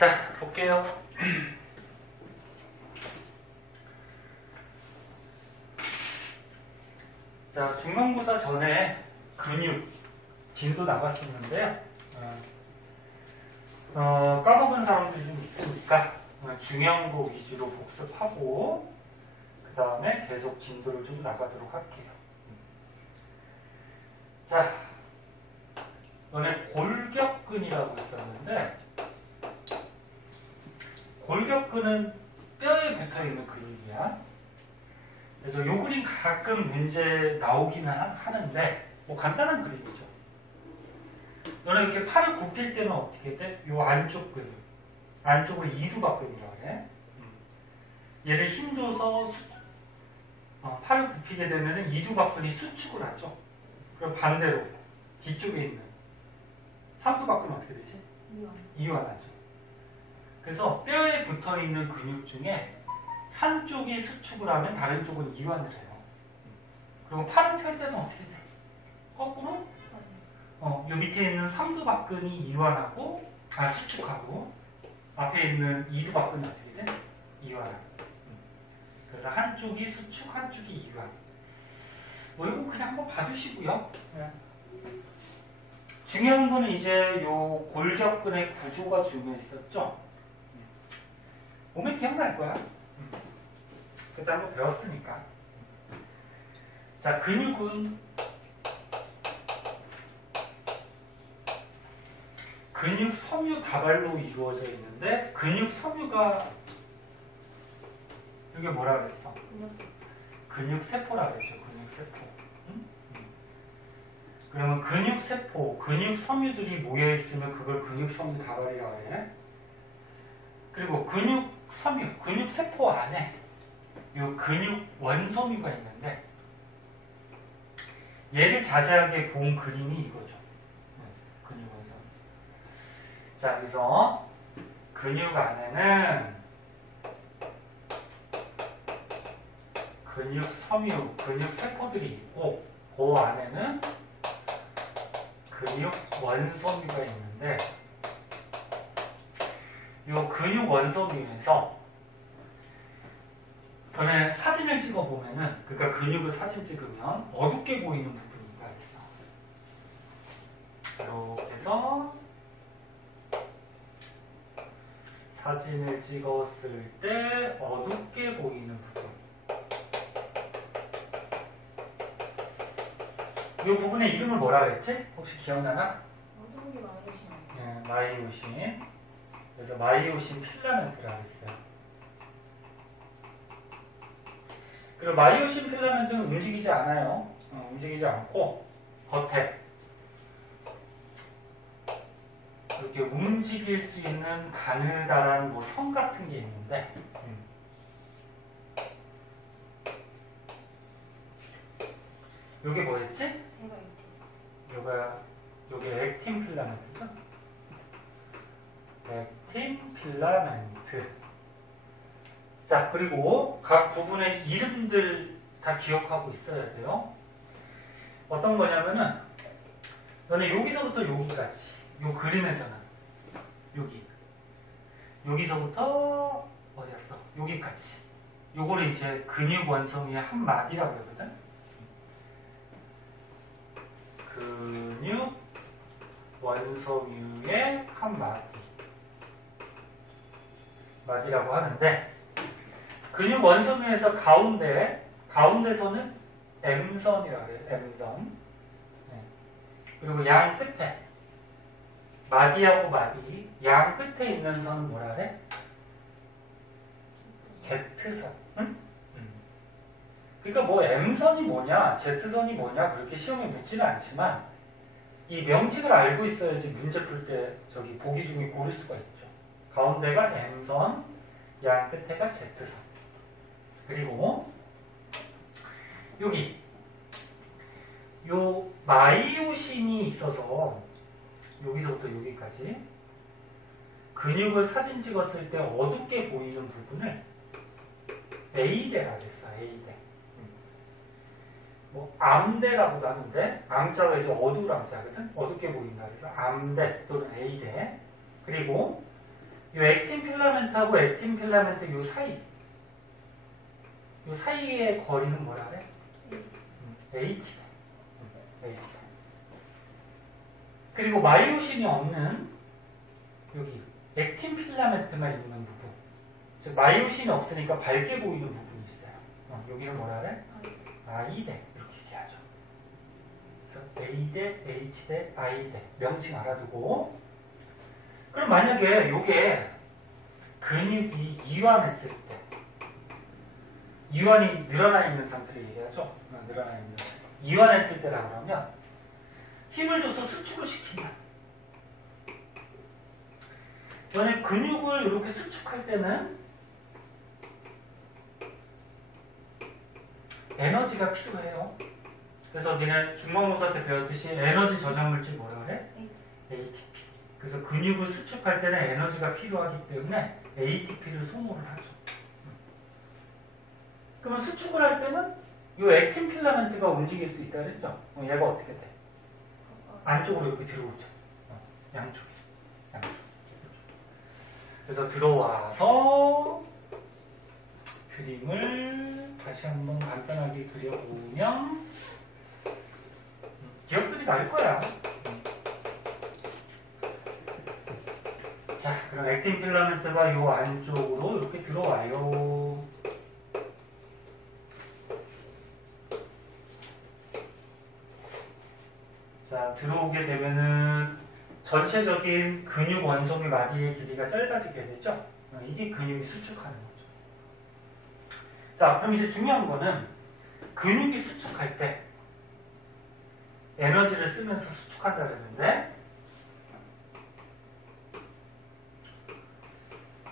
자, 볼게요. 자, 중간고사 전에 근육 진도 나갔었는데요. 까먹은 사람들이 좀 있으니까 중요한 거 위주로 복습하고 그 다음에 계속 진도를 좀 나가도록 할게요. 자, 이번에 골격근이라고 있었는데 골격근은 뼈에 붙어있는 근육이야. 그래서 요 그림 가끔 문제 나오기는 하는데 뭐 간단한 그림이죠. 너는 이렇게 팔을 굽힐 때는 어떻게 돼? 요 안쪽 근육, 안쪽을 이두박근이라고 해. 얘를 힘줘서 팔을 굽히게 되면 이두박근이 수축을 하죠. 그럼 반대로 뒤쪽에 있는 삼두박근은 어떻게 되지? 이완하죠. 그래서 뼈에 붙어있는 근육 중에 한쪽이 수축을 하면 다른 쪽은 이완을 해요. 그리고 팔을 펼 때는 어떻게 돼? 거꾸로? 요 밑에 있는 삼두박근이 이완하고, 수축하고, 앞에 있는 이두박근이 어떻게 돼? 이완하고. 그래서 한쪽이 수축, 한쪽이 이완. 뭐 이거 그냥 한번 봐주시고요. 네. 중요한 거는 이제 요 골격근의 구조가 중요했었죠. 몸에 기억날 거야. 그때 한번 배웠으니까. 자, 근육은 근육 섬유 다발로 이루어져 있는데 근육 섬유가 이게 뭐라 그랬어? 근육세포라 그랬죠. 근육세포. 그러면 근육세포, 근육섬유들이 모여있으면 그걸 근육섬유 다발이라고 해. 그리고 근육섬유, 근육세포 안에 이 근육 원섬유가 있는데 얘를 자세하게 본 그림이 이거죠. 근육 원섬유. 자, 그래서 근육 안에는 근육섬유, 근육세포들이 있고 그 안에는 근육 원섬유가 있는데 이 근육 원섬유에서 전에 사진을 찍어 보면은 그러니까 근육을 사진 찍으면 어둡게 보이는 부분이 있어. 이렇게 해서 사진을 찍었을 때 어둡게 보이는 부분. 이 부분의 이름을 뭐라 그랬지? 혹시 기억나나? 어두운 게 마이오신. 네, 마이오신. 그래서 마이오신 필라멘트라고 했어요. 그리고 마이오신 필라멘트는 움직이지 않아요. 움직이지 않고 겉에 이렇게 움직일 수 있는 가느다란 뭐 선 같은 게 있는데 요게 뭐였지? 요게 액틴 필라멘트죠? 액틴 필라멘트. 자, 그리고 각 부분의 이름들 다 기억하고 있어야 돼요. 어떤 거냐면은 너네 여기서부터 여기까지 요 그림에서는 여기서부터 어디였어? 여기까지 요거를 이제 근육 원섬유의 한 마디라고 그러거든. 근육 원섬유의 한 마디라고 하는데 근육 원섬유에서 가운데서는 M선이라고 해요. M선. 네. 그리고 양 끝에 마디하고 마디 양 끝에 있는 선은 뭐라 그래? Z선. 응? 그러니까 뭐 M선이 뭐냐, Z선이 뭐냐 그렇게 시험에 묻지는 않지만 이 명칭을 알고 있어야지 문제 풀 때 저기 보기 중에 고를 수가 있죠. 가운데가 M선, 양 끝에가 Z선. 그리고 여기 요 마이오신이 있어서 여기서부터 여기까지 근육을 사진 찍었을 때 어둡게 보이는 부분을 A대라고 했어. A대. 뭐 암대라고도 하는데 암자가 이제 어두울 암자거든. 어둡게 보인다. 그래서 암대 또는 A대. 그리고 이 액틴 필라멘트하고 액틴 필라멘트 요 사이의 거리는 뭐라 그래? H대. H대. 그리고 마이오신이 없는 여기 액틴 필라멘트만 있는 부분. 즉 마이오신이 없으니까 밝게 보이는 부분이 있어요. 여기는 뭐라 그래? I대. 이렇게 얘기하죠. 그래서 A대, H대, I대. 명칭 알아두고. 그럼 만약에 요게 근육이 이완했을 때 이완이 늘어나 있는 상태를 얘기하죠. 늘어나 있는 이완했을 때라 그러면 힘을 줘서 수축을 시키면 전에 근육을 이렇게 수축할 때는 에너지가 필요해요. 그래서 니네 중간고사 때 배웠듯이 에너지 저장물질 뭐라 그래? ATP. 그래서 근육을 수축할 때는 에너지가 필요하기 때문에 ATP를 소모를 하죠. 그러면 수축을 할 때는 이 액틴 필라멘트가 움직일 수 있다 그랬죠? 얘가 어떻게 돼? 안쪽으로 이렇게 들어오죠. 양쪽에. 그래서 들어와서 그림을 다시 한번 간단하게 그려보면 기억들이 날 거야. 자, 그럼 액틴 필라멘트가 이 안쪽으로 이렇게 들어와요. 자, 들어오게 되면은 전체적인 근육 원성의 마디의 길이가 짧아지게 되죠. 이게 근육이 수축하는 거죠. 자, 그럼 이제 중요한 거는 근육이 수축할 때 에너지를 쓰면서 수축한다 그랬는데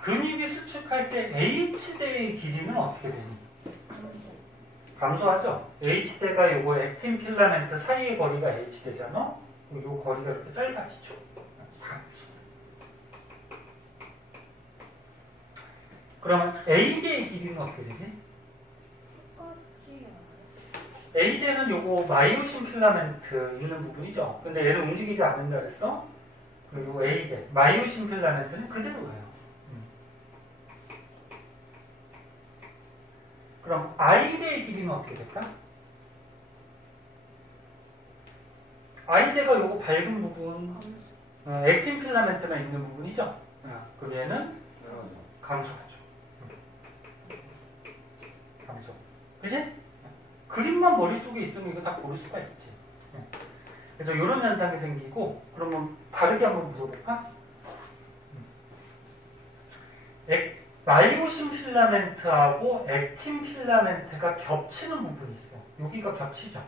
근육이 수축할 때 H대의 길이는 어떻게 되니? 감소하죠? H대가 요거 액틴 필라멘트 사이의 거리가 H대잖아? 요 거리가 이렇게 짧아지죠. 감소. 그러면 A대의 길이는 어떻게 되지? A대는 요거 마이오신 필라멘트 있는 부분이죠. 근데 얘는 움직이지 않는다 그랬어? 그리고 A대, 마이오신 필라멘트는 그대로예요. 그럼 I대의 길이는 어떻게 될까? I대가 요거 밝은 부분, 액틴 필라멘트만 있는 부분이죠? 그럼 얘는 감소하죠. 감소. 그치? 그림만 머릿속에 있으면 이거 다 고를 수가 있지. 그래서 이런 현상이 생기고, 그러면 다르게 한번 물어볼까? 마이오신 필라멘트하고 액틴 필라멘트가 겹치는 부분이 있어. 여기가 겹치죠.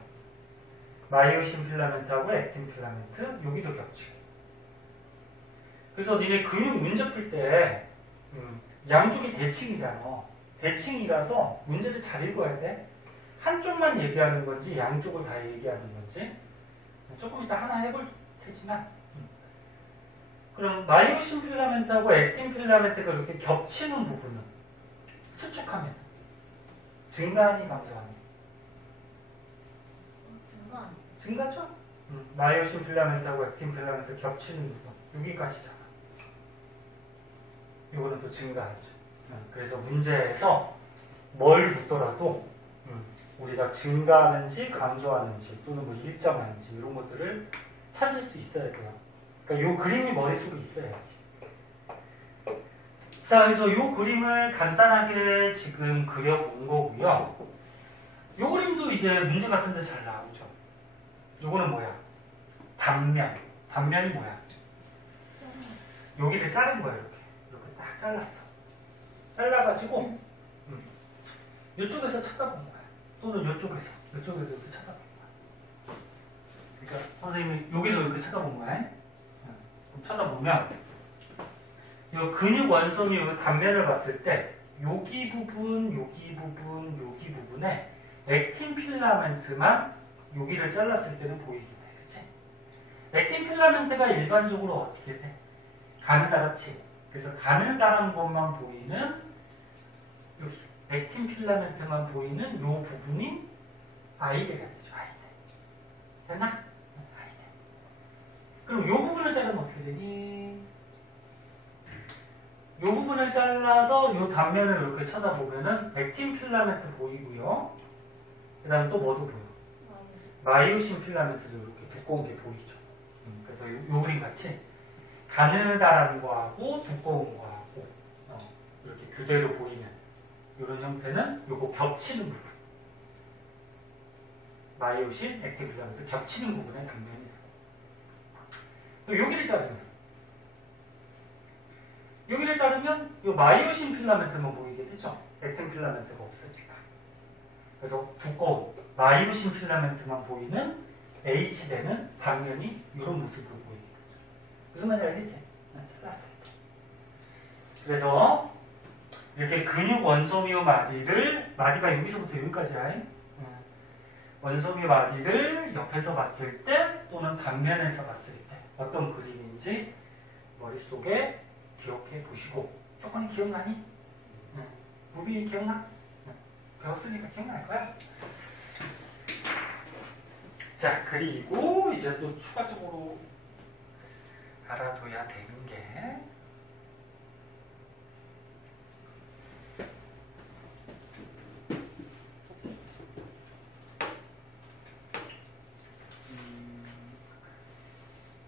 마이오신 필라멘트하고 액틴 필라멘트, 여기도 겹치고. 그래서 니네 근육 문제 풀 때 양쪽이 대칭이잖아. 대칭이라서 문제를 잘 읽어야 돼. 한쪽만 얘기하는 건지 양쪽을 다 얘기하는 건지 조금 이따 하나 해볼 테지만 그럼 마이오신 필라멘트하고 액틴 필라멘트가 이렇게 겹치는 부분은 수축하면 증가하니 감소하니? 증가죠? 마이오신 필라멘트하고 액틴 필라멘트 겹치는 부분 여기까지잖아. 이거는 또 증가하죠. 그래서 문제에서 뭘 묻더라도 우리가 증가하는지 감소하는지 또는 뭐 일정하는지 이런 것들을 찾을 수 있어야 돼요. 그러니까 이 그림이 머릿속에 있어야지. 자, 그래서 이 그림을 간단하게 지금 그려본 거고요. 이 그림도 이제 문제 같은 데 잘 나오죠. 요거는 뭐야? 단면. 단면이 뭐야? 여기를 자른 거야, 이렇게. 이렇게 딱 잘랐어. 잘라가지고 이쪽에서 쳐다본 거야. 또는 이쪽에서 이렇게 쳐다본 거야. 그러니까 선생님이 여기서 이렇게 쳐다본 거야. 쳐다보면 이 근육 원성이 이 단면을 봤을 때 여기 부분, 여기 부분, 여기 부분에 액틴 필라멘트만 여기를 잘랐을 때는 보이게 돼. 그치? 액틴 필라멘트가 일반적으로 어떻게 돼? 가느다랗지. 그래서 가느다란 것만 보이는 여기 액틴 필라멘트만 보이는 이 부분이 I대가 되죠. I대. 됐나? I대. 그럼 이 부분을 자르면 어떻게 되니? 이 부분을 잘라서 이 단면을 이렇게 쳐다보면은 액틴 필라멘트 보이고요. 그 다음에 또 뭐도 보여? 마이오신 필라멘트도 이렇게 두꺼운 게 보이죠. 그래서 요 그림 같이 가느다란 거하고 두꺼운 거하고 이렇게 그대로 보이는 이런 형태는 요거 겹치는 부분. 마이오신, 액틴 필라멘트 겹치는 부분의 단면이에요. 또 여기를 자르면 요 마이오신 필라멘트만 보이게 되죠. 액틴 필라멘트가 없으니까. 그래서 두꺼운 마이오신 필라멘트만 보이는 H대는 단면이 이런 모습으로 보이게 되죠. 무슨 말인지 알겠지? 찾았습니다. 그래서 이렇게 근육 원소미오 마디가 여기서부터 여기까지야. 원소미오 마디를 옆에서 봤을 때 또는 단면에서 봤을 때 어떤 그림인지 머릿속에 기억해 보시고. 조건이 기억나니? 무비 기억나? 배웠으니까 기억날 거야. 자, 그리고 이제 또 추가적으로 알아둬야 되는 게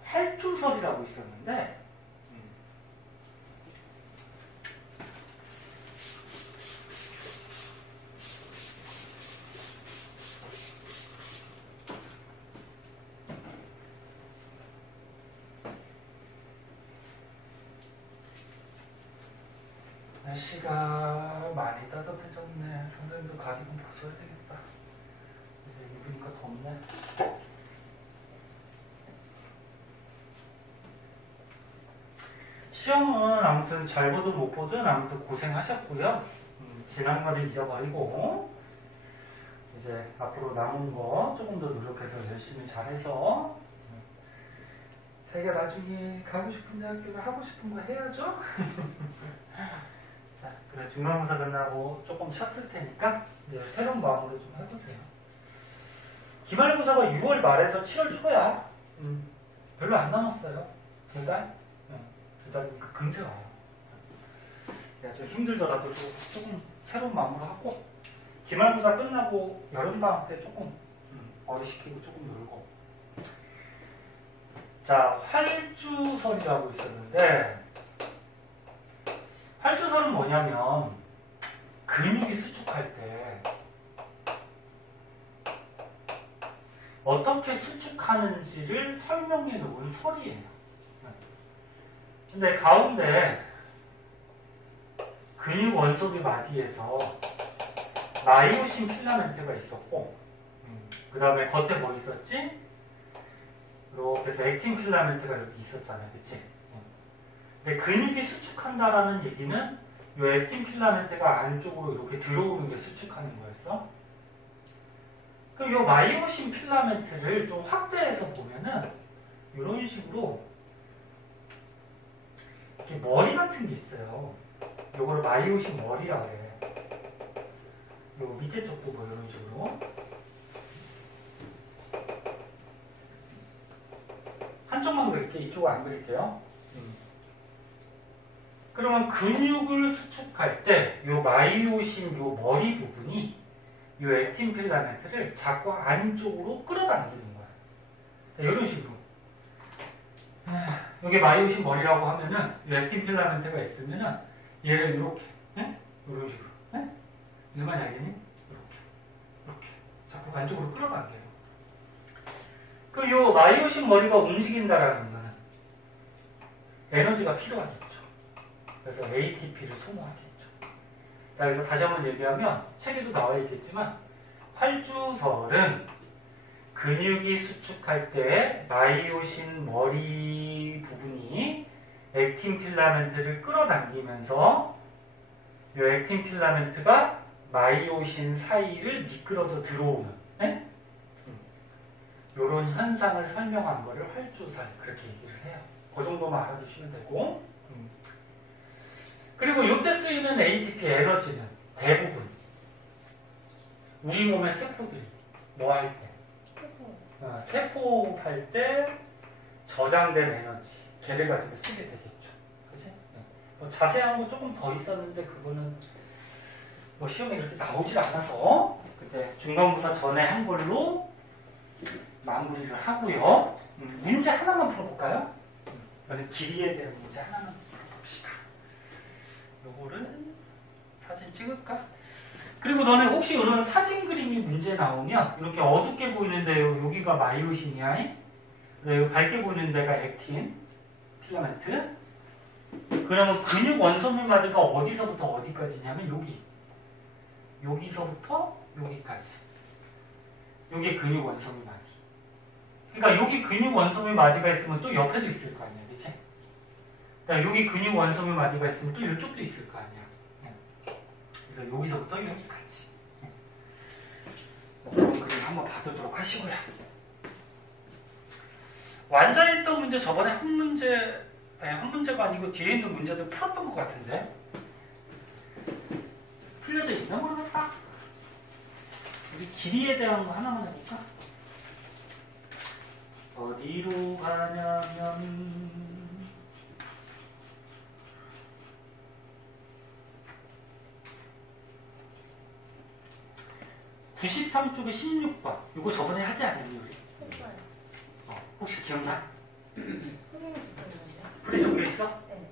활주설이라고 있었는데 날씨가 많이 따뜻해졌네. 선생님도 가디건 벗어야 되겠다. 이제 입으니까 덥네. 시험은 아무튼 잘 보든 못 보든 아무튼 고생하셨고요. 지난 거를 잊어버리고 이제 앞으로 남은 거 조금 더 노력해서 열심히 잘해서 자기가 나중에 가고 싶은 대학교를 하고 싶은 거 해야죠. 자, 그래 중간고사 끝나고 조금 쉬었을 테니까 이제 새로운 마음으로 좀 해보세요. 기말고사가 6월 말에서 7월 초야. 별로 안 남았어요. 2달? 2달이니까 금세 와요. 좀 힘들더라도 조금 새로운 마음으로 하고 기말고사 끝나고 여름방학 때 조금 어리시키고 조금 놀고. 자, 활주설이라고 있었는데 활주설은 뭐냐면 근육이 수축할 때 어떻게 수축하는지를 설명해 놓은 설이에요. 근데 가운데 근육 원소비 마디에서 마이오신 필라멘트가 있었고 그 다음에 겉에 뭐 있었지? 이렇게 해서 액틴 필라멘트가 여기 있었잖아요. 그치? 근데 근육이 수축한다라는 얘기는 이 액틴 필라멘트가 안쪽으로 이렇게 들어오는 게 수축하는 거였어. 그럼 이 마이오신 필라멘트를 좀 확대해서 보면은 이런 식으로 이렇게 머리 같은 게 있어요. 요거를 마이오신 머리라고 해. 요 밑에 쪽도 뭐 이런 식으로. 한쪽만 그릴게. 이쪽은 안 그릴게요. 그러면 근육을 수축할 때 요 마이오신 요 머리 부분이 요 액틴 필라멘트를 자꾸 안쪽으로 끌어당기는 거야. 이런 식으로. 여기 마이오신 머리라고 하면은 이 액틴 필라멘트가 있으면은 얘를 이렇게, 이런 식으로. 무슨 말인지 알겠니? 이렇게 자꾸 안쪽으로 끌어당겨요. 그럼 요 마이오신 머리가 움직인다라는 거는 에너지가 필요하겠죠. 그래서 ATP를 소모하겠죠. 자, 그래서 다시 한번 얘기하면 책에도 나와 있겠지만 활주설은 근육이 수축할 때 마이오신 머리 부분이 액틴 필라멘트를 끌어당기면서 이 액틴 필라멘트가 마이오신 사이를 미끄러져 들어오는 이런 현상을 설명한 거를 활주설 그렇게 얘기를 해요. 그 정도만 알아두시면 되고 그리고 이때 쓰이는 ATP 에너지는 대부분 우리 몸의 세포들이 뭐 할 때? 세포할 때 저장된 에너지 걔를 가지고 쓰게 되겠죠. 그치? 뭐 자세한 거 조금 더 있었는데 그거는 뭐 시험에 그렇게 나오질 않아서 그때 중간고사 전에 한 걸로 마무리를 하고요. 문제 하나만 풀어볼까요? 이거는 길이에 대한 문제 하나만 풀어봅시다. 요거를 사진 찍을까? 그리고 너네 혹시 이런 사진 그림이 문제 나오면 이렇게 어둡게 보이는데 여기가 마이오신이야. 밝게 보이는 데가 액틴 필라멘트. 그러면 근육 원소물 마디가 어디서부터 어디까지냐면 여기서부터 여기까지. 여기 근육 원소물 마디. 그러니까 여기 근육 원소물 마디가 있으면 또 옆에도 있을 거 아니야, 그치? 그러니까 여기 근육 원소물 마디가 있으면 또 이쪽도 있을 거 아니야. 그래서 여기서부터 여기까지. 그럼 그림 한번 봐두도록 하시고요. 완자했던 문제 저번에 한 문제가 아니고 뒤에 있는 문제들 풀었던 것 같은데 풀려져 있나 모르겠다. 우리 길이에 대한 거 하나만 해볼까? 어디로 가냐면 93쪽에 16번. 이거 저번에 하지 않았니 우리? 했어요. 혹시 기억나? 선생님 적혀있는데? 풀이 적혀 있어? 네.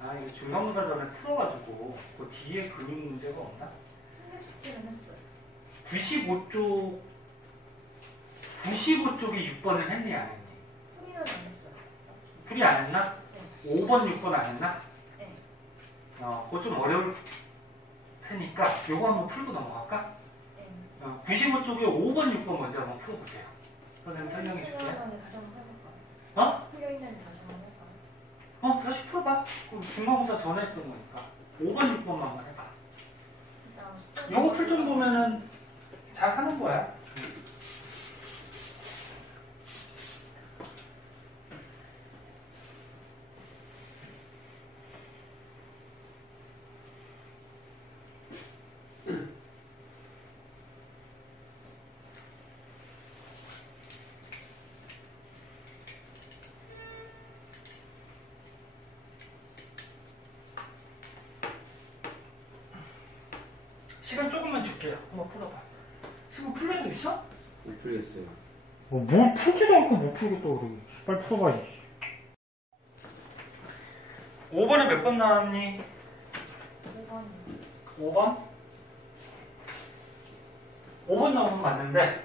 아 이거 중간고사 전에 풀어가지고 그 뒤에 그림 문제가 없나? 16, 17은 했어요. 95쪽에 6번은 했니 안 했니? 풀이는 안 했어요. 풀이 안 했나? 네. 5번, 6번 안 했나? 네. 그거 좀 어려울 테니까 요거 한번 풀고 넘어갈까? 네. 95쪽에 5번, 6번 먼저 한번 풀어보세요. 선생님 설명해 줄게. 풀려있는데 다시 한번 해볼까요? 어? 풀려있는데 다시 한번 해볼까요? 다시 풀어봐. 그럼 중간고사 전에 했던 거니까. 5번, 6번만 한번 해봐. 일단 요거 풀 정도면은 잘 하는 거야. 시간 조금만 줄게요. 한번 풀어봐. 지금 풀려져 있어? 못 풀겠어요. 뭘 풀지도 않고 못 풀겠다 그러고. 빨리 풀어봐. 5번에 몇 번 나왔니? 5번. 5번? 5번 나오면 맞는데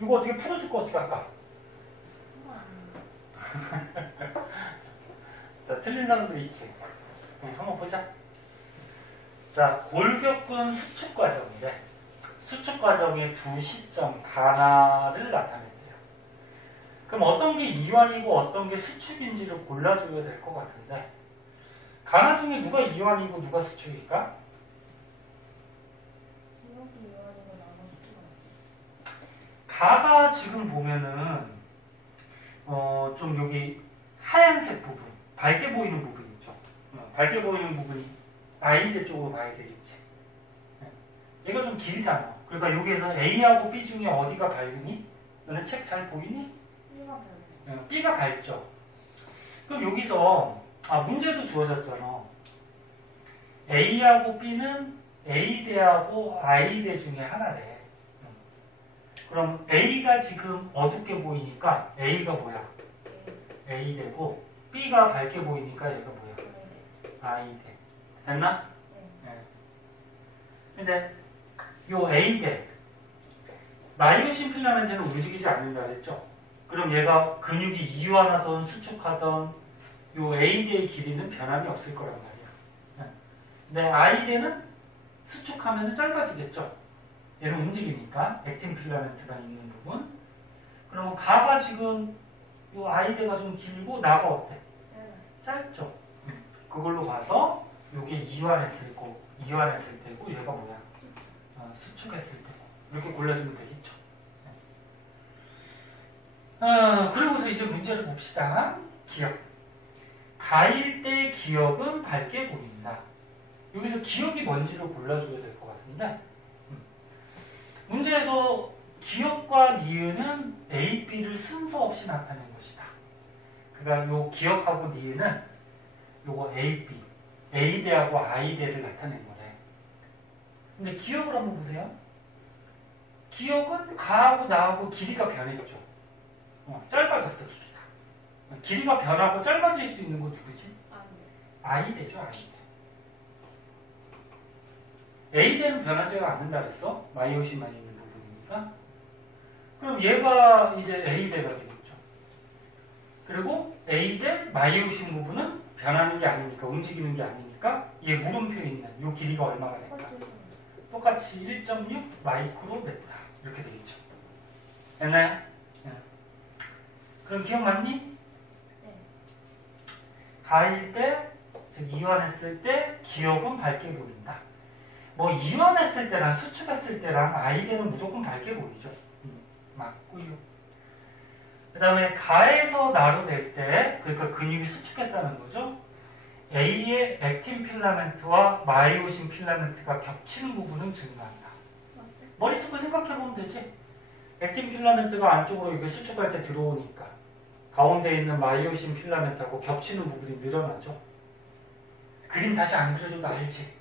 이거 어떻게 풀어줄 거 어떻게 할까? 자, 틀린 사람들 있지? 한번 보자. 자, 골격근 수축 과정인데 수축 과정의 두 시점 가나를 나타낸대요. 그럼 어떤 게 이완이고 어떤 게 수축인지를 골라줘야 될 것 같은데 가나 중에 누가 이완이고 누가 수축일까? 이렇게 이완이고 나머지 가가 지금 보면은 좀 여기 하얀색 부분, 밝게 보이는 부분 있죠. 밝게 보이는 부분이 I대 쪽으로 봐야 되겠지. 얘가 좀 길잖아. 그러니까 여기에서 A하고 B 중에 어디가 밝으니? 너네 책 잘 보이니? B가 별로. B가 밝죠. 그럼 여기서 문제도 주어졌잖아. A하고 B는 A대하고 I대 중에 하나래. 그럼 A가 지금 어둡게 보이니까 A가 뭐야? A대고 B가 밝게 보이니까 얘가 뭐야? I대. 됐나? 네. 근데 요 A대 마이오신 필라멘트는 움직이지 않는다 그랬죠? 그럼 얘가 근육이 이완하던 수축하던 요 A대의 길이는 변함이 없을 거란 말이야. 근데 I대는 수축하면 짧아지겠죠? 얘는 움직이니까 액틴 필라멘트가 있는 부분. 그러면 가가 지금 요 I대가 좀 길고 나가 어때? 짧죠? 그걸로 봐서 요게 이완했을 때고 얘가 뭐야? 수축했을 때고 이렇게 골라주면 되겠죠. 그리고서 이제 문제를 봅시다. 기억. 가일 때 기억은 밝게 보인다. 여기서 기억이 뭔지를 골라줘야 될 것 같은데 문제에서 기억과 니은은 A, B를 순서 없이 나타낸 것이다. 그러니까 요 기억하고 니은은 요거 AB, A대하고 I대를 나타낸 거래. 근데 기억을 한번 보세요. 기억은 가하고 나하고 길이가 변했죠. 짧아졌어, 길이가. 길이가 변하고 짧아질 수 있는 거 누구지? I대죠, I대. A대는 변하지가 않는다 그랬어. 마이오신만 있는 부분이니까. 그럼 얘가 이제 A대가 되겠죠. 그리고 A대 마이오신 부분은 변하는 게 아니니까, 움직이는 게 아니니까 얘 물음표 있는 이 길이가 얼마가 될까? 똑같이 1.6 마이크로메타 이렇게 되겠죠. 됐나요? 네. 그럼 기억났니? 네. 가일 때, 즉 이완했을 때 기억은 밝게 보인다. 뭐 이완했을 때랑 수축했을 때랑 I대는 무조건 밝게 보이죠. 맞고요. 그 다음에 가에서 나로 될 때, 그러니까 근육이 수축했다는 거죠. A의 액틴 필라멘트와 마이오신 필라멘트가 겹치는 부분은 증가한다. 머릿속으로 생각해보면 되지. 액틴 필라멘트가 안쪽으로 이렇게 수축할 때 들어오니까 가운데 있는 마이오신 필라멘트하고 겹치는 부분이 늘어나죠. 그림 다시 안 그려줘도 알지.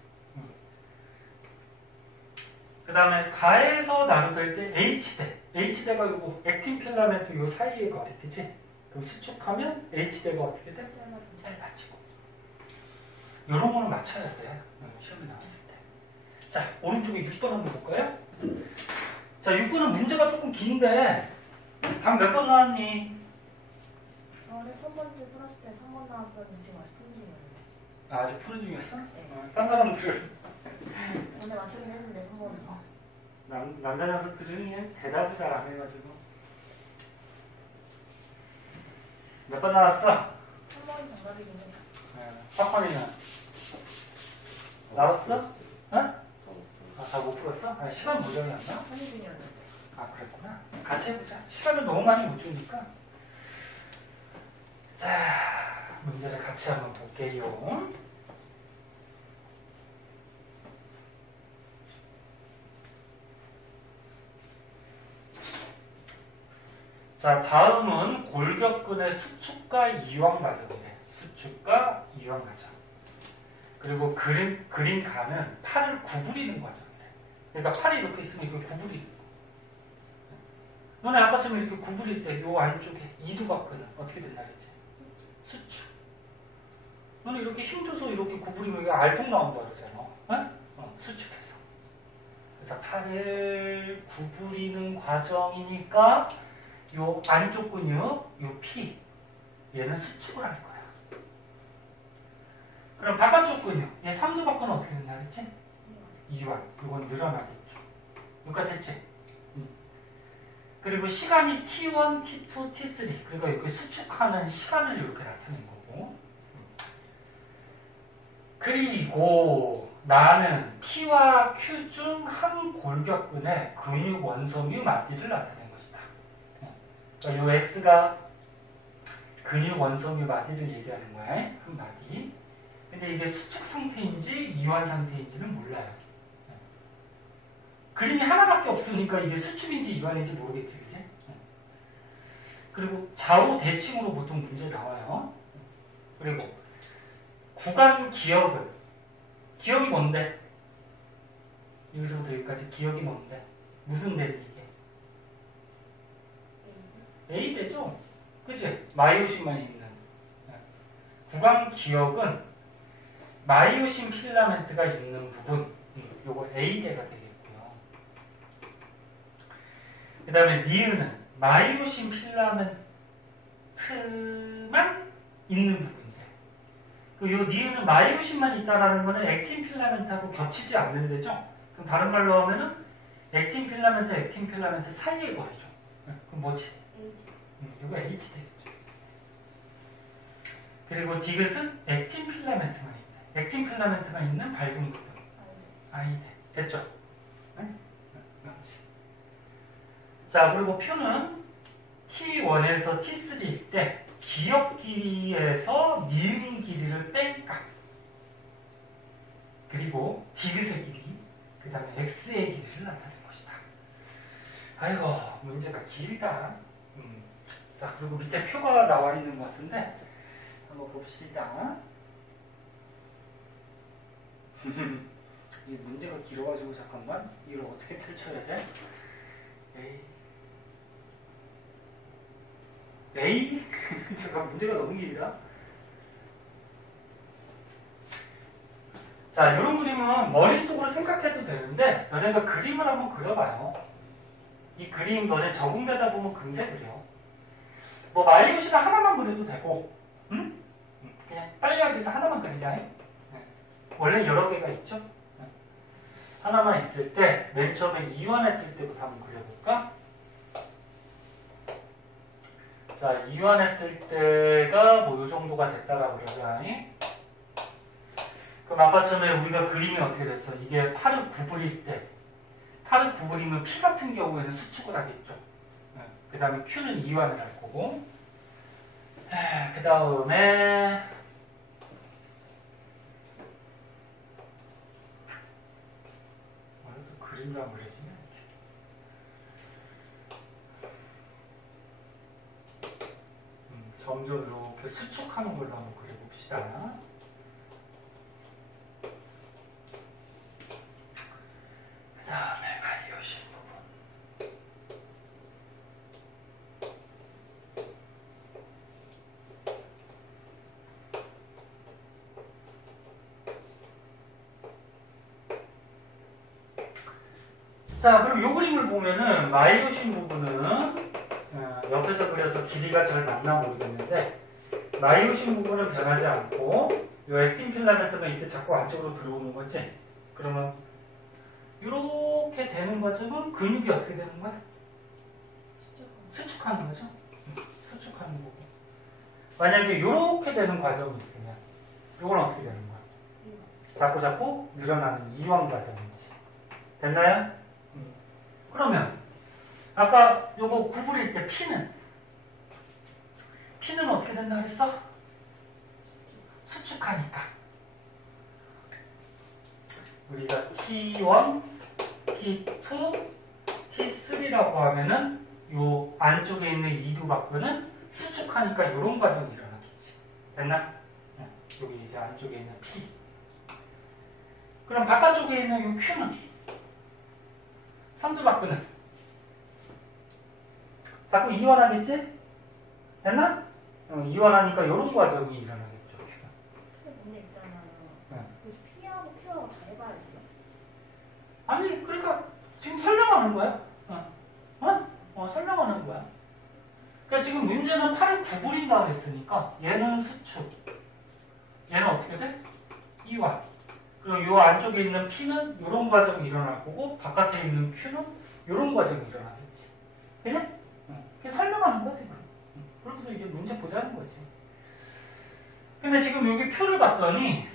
그 다음에 가에서 나누될 때 H대. H대가 요거 액틴 필라멘트 요 사이에 거리, 그치? 그럼 수축하면 H대가 어떻게 돼? 짧아지고. 요런 거는 맞춰야 돼. 시험에 나왔을 때. 자, 오른쪽에 6번 한번 볼까요? 자, 6번은 문제가 조금 긴데, 각 몇 번 나왔니? 저는 첫 번째 풀었을 때 3번 나왔었는데 지금 아직 푸는 중이에요. 아, 아직 푸는 중이었어? 네. 딴 사람들은. 전에 맞추긴 했는데 3번은. 남자 녀석들은 그냥 대답을 잘 안 해가지고. 몇 번 나왔어? 3번이 정답이긴 해요. 파파리는 나왔어? 어? 아, 다 못 풀었어? 아, 시간 무정이 안 나? 하는 중이었는데. 아, 그랬구나. 같이 해보자. 시간을 너무 많이 못 주니까. 자, 문제를 같이 한번 볼게요. 자, 다음은 골격근의 수축과 이완 과정이래. 수축과 이완 과정. 그리고 그린 가는 팔을 구부리는 과정이래. 그러니까 팔이 이렇게 있으면 이렇게 구부리는 거. 너네 아까처럼 이렇게 구부릴 때 요 안쪽에 이두박근은 어떻게 된다 그랬지? 수축. 너는 이렇게 힘줘서 이렇게 구부리면 이게 알통 나온다 그러잖아. 수축해서. 그래서 팔을 구부리는 과정이니까 요 안쪽 근육, 요 피, 얘는 수축을 할 거야. 그럼 바깥쪽 근육, 얘 삼두박근은 어떻게 된다 그랬지? 이완. 이건 늘어나겠죠. 여기까지 됐지? 그리고 시간이 T1, T2, T3. 그러니까 이렇게 수축하는 시간을 이렇게 나타낸 거고. 그리고 나는 P와 Q 중 한 골격근의 근육 원섬유 마디를 나타낸 것이다. 그러니까 이 X가 근육 원섬유 마디를 얘기하는 거야. 한 마디. 근데 이게 수축 상태인지 이완 상태인지는 몰라요. 그림이 하나밖에 없으니까 이게 수축인지 이완인지 모르겠지, 그지? 그리고 좌우 대칭으로 보통 문제 나와요. 그리고 구간 기억은 기억이 뭔데? 여기서부터 여기까지 기억이 뭔데? 무슨 대니 이게? A대죠? 그치? 마이오신만 있는. 구간 기억은 마이오신 필라멘트가 있는 부분, 요거 A대가 되겠고요. 그 다음에 니은은 마이오신 필라멘트만 있는 부분이래. 요 니은은 마이오신만 있다라는 거는 액틴 필라멘트하고 겹치지 않는 데죠. 그럼 다른 말로 하면은 액틴 필라멘트 사이에 거리죠. 그럼 뭐지? 이거 H 되겠죠. 그리고 디귿은 액틴 필라멘트만 있다. 액틴 필라멘트만 있는 밝은 구분. I 돼. 됐죠? 맞지. 자, 그리고 표는 T1에서 T3일 때 기역 길이에서 니은 길이를 뺀 값. 그리고 디귿의 길이, 그 다음에 X의 길이를 나타낸 것이다. 아이고, 문제가 길다. 자, 그리고 밑에 표가 나와 있는 것 같은데 한번 봅시다. 이 문제가 길어가지고 잠깐만 이걸 어떻게 펼쳐야 돼? 에이? 잠깐 문제가 너무 길다. 자, 이런 그림은 머릿속으로 생각해도 되는데 너네가 그림을 한번 그려봐요. 이 그림 너네 적응되다 보면 금세 그려. 뭐 마이오시는 하나만 그려도 되고, 응? 그냥 빨리 하기 위해서 하나만 그리자. 네. 원래 여러 개가 있죠? 네. 하나만 있을 때 맨 처음에 이완했을 때부터 한번 그려볼까? 자, 이완했을 때가 뭐 요 정도가 됐다라고 그러자. 그럼 아까 전에 우리가 그림이 어떻게 됐어? 이게 팔을 구부릴 때, 팔을 구부리면 P 같은 경우에는 수축을 하겠죠. 그 다음에 Q는 이완을 할 거고, 그 다음에 그림도 안 그려지네. 점점 이렇게 수축하는 걸로 한번 그려봅시다. 그 다음에 마이오신 부분. 자, 그럼 이 그림을 보면은 마이오신 부분은 옆에서 그려서 길이가 잘 맞나 모르겠는데 마이오신 부분은 변하지 않고 이 액틴 필라멘트는 이렇게 자꾸 안쪽으로 들어오는 거지. 그러면 이렇게 되는 과정은 근육이 어떻게 되는 거야? 수축하는 거죠. 수축하는 거고. 만약에 이렇게 되는 과정이 있으면 이건 어떻게 되는 거야? 자꾸 늘어나는 이완 과정이지. 됐나요? 그러면 아까 요거 구부릴 때 P는 어떻게 된다 그랬어? 수축하니까 우리가 T1, T2, T3라고 하면은 요 안쪽에 있는 이두박근은 수축하니까 이런 과정이 일어나겠지. 됐나? 여기 이제 안쪽에 있는 P. 그럼 바깥쪽에 있는 요 Q는 삼두박근은 자꾸 이완하겠지? 됐나? 이완하니까 이런 과정이 일어나겠죠. 문제 있잖아요. 네. P하고 Q하고 다 해봐야지. 아니, 그러니까 지금 설명하는 거야. 설명하는 거야. 그러니까 지금 문제는 팔을 구부린다 그랬으니까 얘는 수축. 얘는 어떻게 돼? 이완. 그리고 이 안쪽에 있는 P는 이런 과정이 일어날 거고 바깥에 있는 Q는 이런 과정이 일어나겠지. 그래? 그냥 설명하는 거지. 그러면서 이제 문제 보자는 거지. 근데 지금 여기 표를 봤더니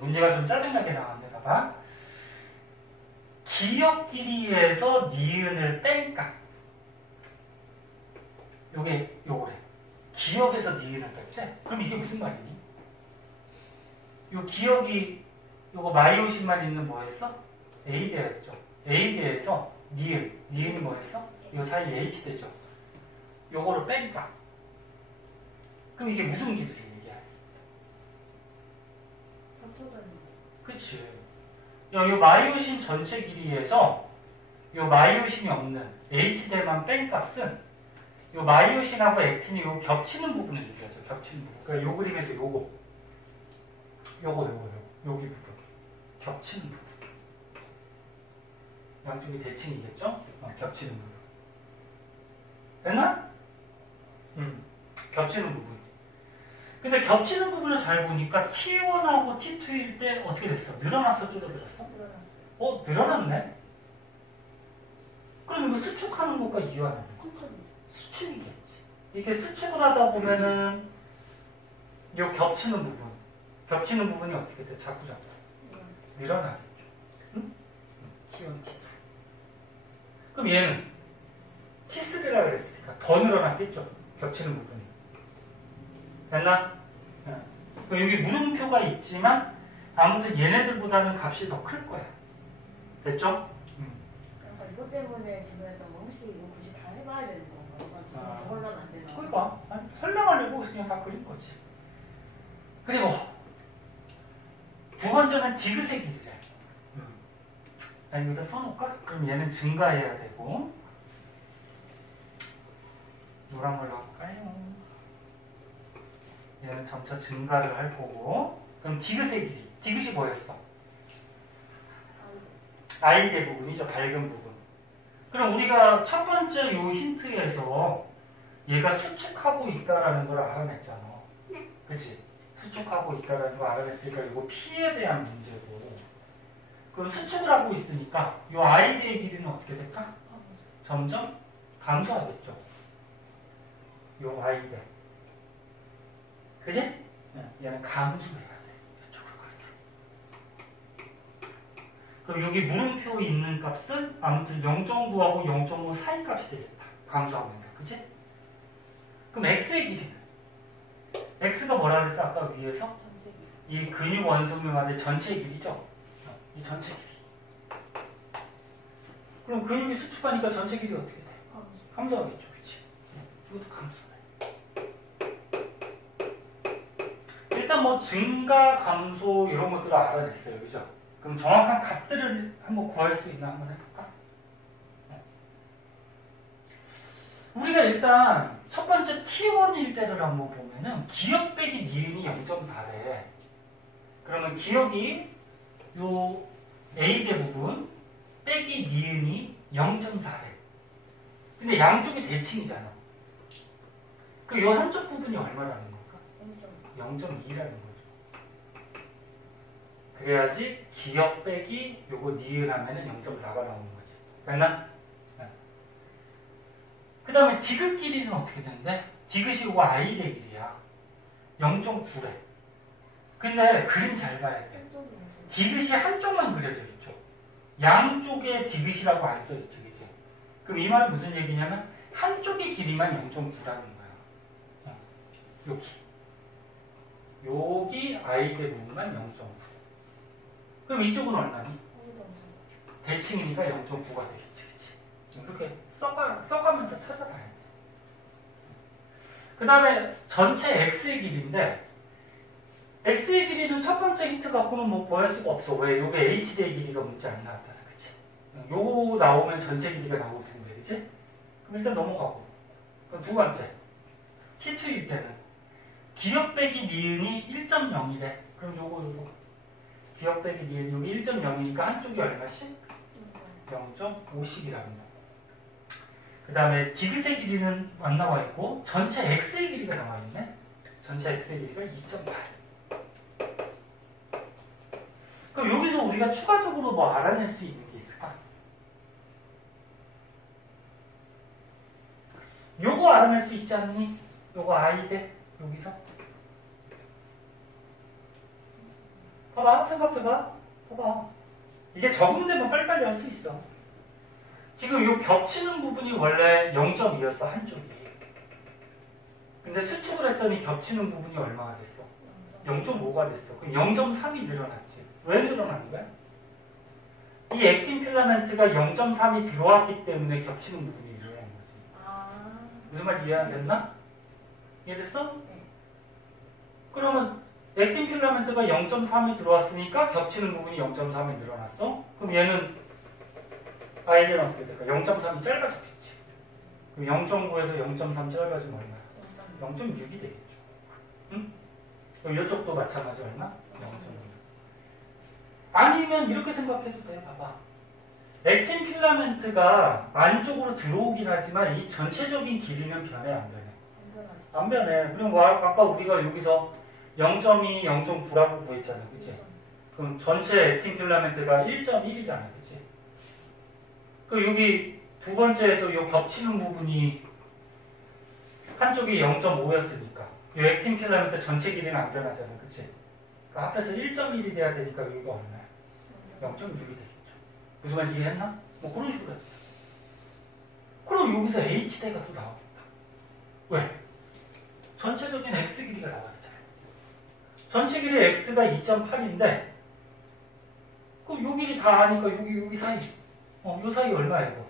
문제가 좀 짜증나게 나왔네. 봐봐. 기역 길이에서 니은을 뺄까? 요거래. 기역에서 니은을 뺐지? 그럼 이게 무슨 말이니? 요 기역이 요거 마이오신만 있는 뭐였어? A대였죠. A대에서 니은이 뭐였어? 요 사이 H 되죠. 요거를 뺄까? 그럼 이게 무슨 길이를 얘기해? 합쳐져있는 그치. 요 마이오신 전체 길이에서 요 마이오신이 없는 H대만 뺀 값은 요 마이오신하고 액틴이 요 겹치는 부분을 얘기하죠. 겹치는 부분. 그러니까 요 그림에서 요거 여기 부분. 겹치는 부분. 양쪽이 대칭이겠죠? 겹치는 부분. 됐나? 겹치는 부분. 근데 겹치는 부분을 잘 보니까 T1하고 T2일 때 어떻게 됐어? 늘어났어? 줄어들었어? 늘어났어요. 늘어났네? 그럼 이거 수축하는 것과 이완하는 거? 수축이겠지. 이렇게 수축을 하다 보면은 요 겹치는 부분이 어떻게 돼? 자꾸 늘어나겠죠. 응? T1, T2. 그럼 얘는 T3라고 그랬으니까 더 늘어났겠죠? 겹치는 부분이. 됐나? 여기 물음표가 있지만 아무튼 얘네들보다는 값이 더 클 거야. 됐죠? 그러니까 이것 때문에 지금 했던 거 혹시 이거 굳이 다 해봐야 되는 건가요? 저걸로는 안 되나? 그러니까 설명하려고 그냥 다 그린 거지. 그리고 두 번째 번째는 디귿의 길이래. 나 여기다 써놓을까? 그럼 얘는 증가해야 되고, 노란 걸로 할까요? 얘는 점차 증가를 할 거고, 그럼 디귿의 길이. 디귿이 뭐였어? I 대부분이죠. 밝은 부분. 그럼 우리가 첫 번째 요 힌트에서 얘가 수축하고 있다라는 걸 알아냈잖아. 그치? 수축하고 있다라는 걸 알아냈으니까 이거 P에 대한 문제고. 그럼 수축을 하고 있으니까 요 I의 길이는 어떻게 될까? 점점 감소하겠죠. 요 I대. 그지? 얘는 감소해야 돼. 이쪽으로 갔어. 그럼 여기 물음표 있는 값은 아무튼 0.9하고 0.5 사이 값이 되겠다. 감소하면서. 그치? 그럼 X의 길이는? X가 뭐라 그랬어? 아까 위에서? 이 근육 원소명안의 전체 길이죠? 이 전체 길이. 그럼 근육이 수축하니까 전체 길이 어떻게 돼? 감소하겠죠. 그치? 이것도 감소해. 일단 뭐 증가, 감소 이런 것들을 알아냈어요. 그죠? 그럼 정확한 값들을 한번 구할 수 있나 한번 해볼까? 우리가 일단 첫 번째 T1일 때를 한번 보면은 기억 빼기 니은이 0.4래. 그러면 기억이 요 A대 부분 빼기 니은이 0.4래. 근데 양쪽이 대칭이잖아. 그 요 한쪽 부분이 얼마라는 걸까? 0.2라는 거죠. 그래야지 기억 빼기 요거 니은 하면은 0.4가 나오는 거지. 됐나? 그 다음에 디귿 길이는 어떻게 되는데? 디귿이 요거 I의 길이야. 0.9래. 근데 그림 잘 봐야 돼. 디귿이 한쪽만 그려져 있죠. 양쪽에 디귿이라고 안 써있지, 그치? 그럼 이 말은 무슨 얘기냐면 한쪽의 길이만 0.9라는 거야. 여기 I대 부분만 0.9. 그럼 이쪽은 얼마니? 대칭이니까 0.9가 되겠지, 그치? 이렇게 써가면서 찾아봐야 돼. 그 다음에 전체 X의 길이인데, X의 길이는 첫 번째 힌트 갖고는 뭐 구할 수가 없어. 왜? 요게 H대의 길이가 문제 안 나왔잖아. 그치? 요거 나오면 전체 길이가 나올 텐데, 그치? 그럼 일단 넘어가고. 그럼 두 번째. T2일 때는 기억 빼기 니은이 1.0이래. 그럼 요거. 기억 빼기 니은 여기 1.0이니까 한쪽이 얼마씩? 0.5씩이랍니다. 그 다음에 디귿의 길이는 안 나와 있고, 전체 X의 길이가 나와 있네? 전체 X의 길이가 2.8. 그럼 여기서 우리가 추가적으로 뭐 알아낼 수 있는 게 있을까? 요거 알아낼 수 있지 않니? 요거 I대 여기서 봐봐, 생각해봐. 봐봐. 이게 적응되면 빨리빨리 할 수 있어. 지금 요 겹치는 부분이 원래 0.2였어, 한쪽이. 근데 수축을 했더니 겹치는 부분이 얼마가 됐어? 0.5가 됐어. 그럼 0.3이 늘어났지. 왜 늘어난 거야? 이 액틴 필라멘트가 0.3이 들어왔기 때문에 겹치는 부분이 늘어난 거지. 무슨 말인지 이해 안 됐나? 이해됐어? 네. 그러면 액틴 필라멘트가 0.3이 들어왔으니까 겹치는 부분이 0.3이 늘어났어? 그럼 얘는 I는 어떻게 될까? 0.3이 짧아졌겠지. 그럼 0.9에서 0.3 짧아지면 얼마야? 0.6이 되겠죠. 응? 그럼 이쪽도 마찬가지 얼마? 0.6. 아니면 이렇게 생각해도 돼. 봐봐. 액틴 필라멘트가 안쪽으로 들어오긴 하지만 이 전체적인 길이는 변해 안 변해? 안 변해. 그럼 아까 우리가 여기서 0.2, 0.9라고 구했잖아. 그치? 그럼 전체 액틴 필라멘트가 1.1이잖아. 그치? 그 여기 두 번째에서 이 겹치는 부분이 한쪽이 0.5였으니까 이 액틴 필라멘트 전체 길이는 안 변하잖아. 그치? 그 합해서 1.1이 돼야 되니까 여기가 얼마야? 0.6이 되겠죠. 무슨 말인지 이해했나? 뭐 그런 식으로 했어. 그럼 여기서 H대가 또 나오겠다. 왜? 전체적인 X 길이가 나왔잖아. 전체 길이 X가 2.8인데 그럼 요 길이 다 아니까 여기 사이 요 사이 얼마야 이거?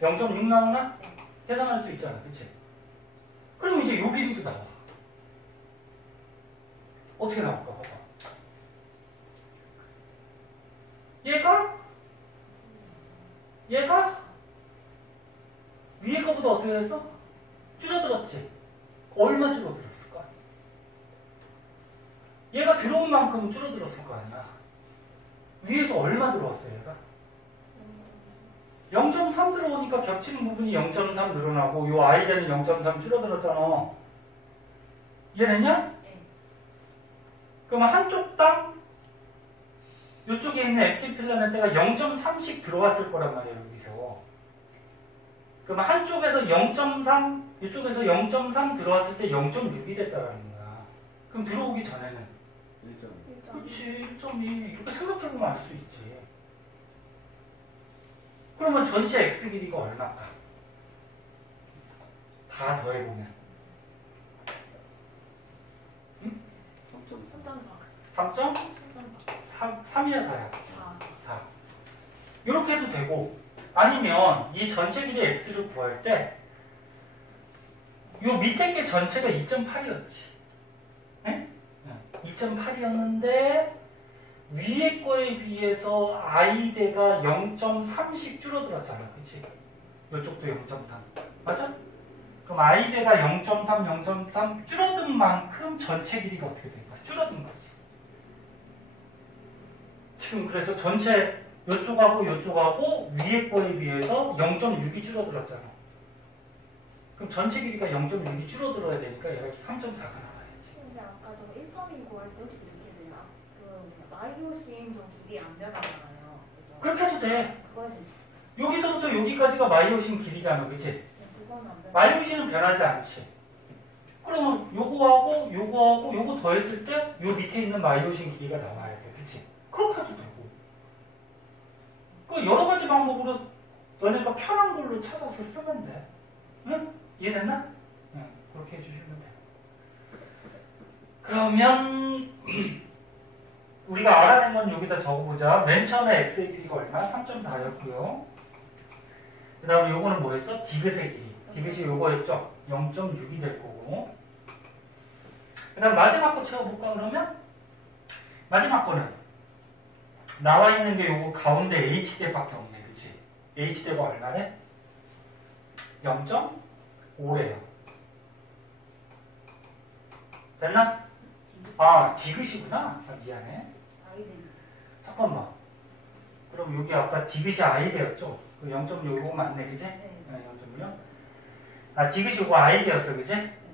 0.6 나오나? 네. 계산할 수 있잖아. 그치? 그럼 이제 요 길이도 나와. 어떻게 나올까? 봐봐. 비해서 줄어들었지. 얼마 줄어들었을 거야? 얘가 들어온 만큼 줄어들었을 거 아니야. 위에서 얼마 들어왔어 얘가? 0.3 들어오니까 겹치는 부분이 0.3 늘어나고 요 아이들은 0.3 줄어들었잖아. 이해됐냐? 그러면 한쪽당 이쪽에 있는 액티브 필라멘트가 0.3씩 들어왔을 거란 말이에요. 여기서. 그러면 한쪽에서 0.3 이쪽에서 0.3 들어왔을 때 0.6이 됐다라는 거야. 그럼 들어오기 전에는 1점. 그렇지 1.2 이렇게 생각해보면 알 수 있지. 그러면 전체 x 길이가 얼마일까? 다 더해보면 3.4. 3점? 3이야 4야? 4. 이렇게 해도 되고 아니면 이 전체 길이 x를 구할 때 요 밑에 게 전체가 2.8이었지. 2.8이었는데 위에 거에 비해서 i대가 0.3씩 줄어들었잖아. 그치? 이쪽도 0.3. 맞아? 그럼 i대가 0.3, 0.3 줄어든 만큼 전체 길이가 어떻게 된 거야? 줄어든 거지. 지금 그래서 전체 이쪽하고 이쪽하고 위에 거에 비해서 0.6이 줄어들었잖아. 그럼 전체 길이가 0.6이 줄어들어야 되니까 얘가 3.4가 나와야지. 근데 아까 저 1.2 구할 때 혹시 이렇게 돼요? 그 마이오신 좀 길이 안 변하잖아요. 그죠? 그렇게 해도 돼. 그거에 대해서 여기서부터 여기까지가 마이오신 길이잖아. 그치? 그거는 안 변해. 마이오신은 변하지 않지. 그러면 요거하고 요거하고 요거 더했을 때 요 밑에 있는 마이오신 길이가 나와야 돼. 그치? 그렇게 해도 되고. 그 여러 가지 방법으로 너네가 편한 걸로 찾아서 쓰면 돼. 응? 이해됐나? 응. 그렇게 해주시면 돼. 그러면 우리가 알아낸 건 여기다 적어보자. 맨 처음에 x의 길이가 얼마? 3.4였고요. 그 다음에 요거는 뭐였어? 디귿의 길이. 디귿이 요거였죠? 0.6이 될 거고. 그 다음 마지막 거 채워볼까 그러면? 마지막 거는 나와 있는 게 요거 가운데 h대밖에 없네. 그치? h대가 얼마래? 0.5래요. 됐나? 아, 디귿이구나. 아, 미안해. 아이들. 잠깐만. 그럼 여기 아까 디귿이 i대였죠? 그 0.6 이거 맞네, 그지? 네. 0.6. 아, 디귿이 이거 i대였어, 그지?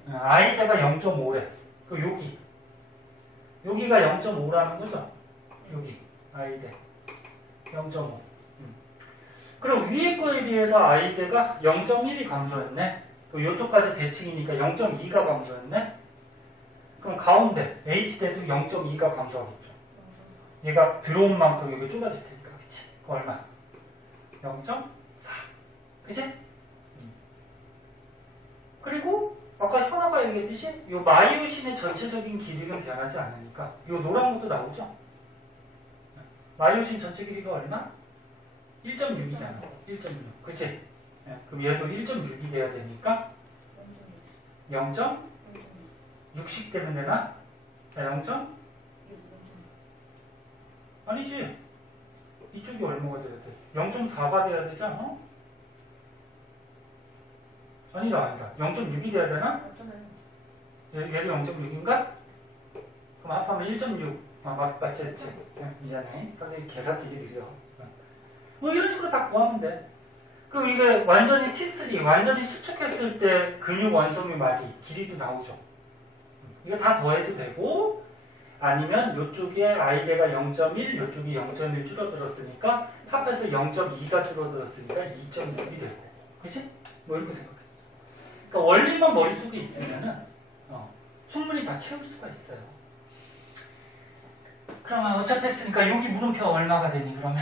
i대가 0.5래. 그 여기가 0.5라는 거죠? 여기 i대 0.5. 그럼 위에 거에 비해서 i대가 0.1이 감소했네. 또 이쪽까지 대칭이니까 0.2가 감소했네. 그럼 가운데 h대도 0.2가 감소하겠죠. 얘가 들어온 만큼 여기 좁아질 테니까, 그치? 그 얼마? 0.4. 그치? 그리고 아까 현아가 얘기했듯이 이 마이오신의 전체적인 길이는 변하지 않으니까 이 노란 것도 나오죠? 마이오신 전체 길이가 얼마? 1.6이잖아. 1.6. 그치? 그럼 얘도 1.6이 돼야 되니까 0.60 되면 되나? 0. 아니지. 이쪽이 얼마가 돼야 돼? 0.4가 돼야 되지 않아? 아니다. 0.6이 돼야 되나? 맞잖아요. 얘도 0.6인가? 그럼 합하면 1.6. 아, 맞지. 미안해. 선생님 계산 되게 느려. 뭐 이런 식으로 다 구하면 돼. 그럼 이게 완전히 T3, 완전히 수축했을 때 근육 원소미 마디, 길이도 나오죠. 이거 다 더해도 되고, 아니면 이쪽에 i대가 0.1, 이쪽이 0.1 줄어들었으니까, 합해서 0.2가 줄어들었으니까 2.6이 되고. 그치? 뭐 이렇게 생각해. 그러니까 원리만 머릿속에 있으면은, 충분히 다 채울 수가 있어요. 그러면 어차피 했으니까 여기 물음표가 얼마가 되니, 그러면?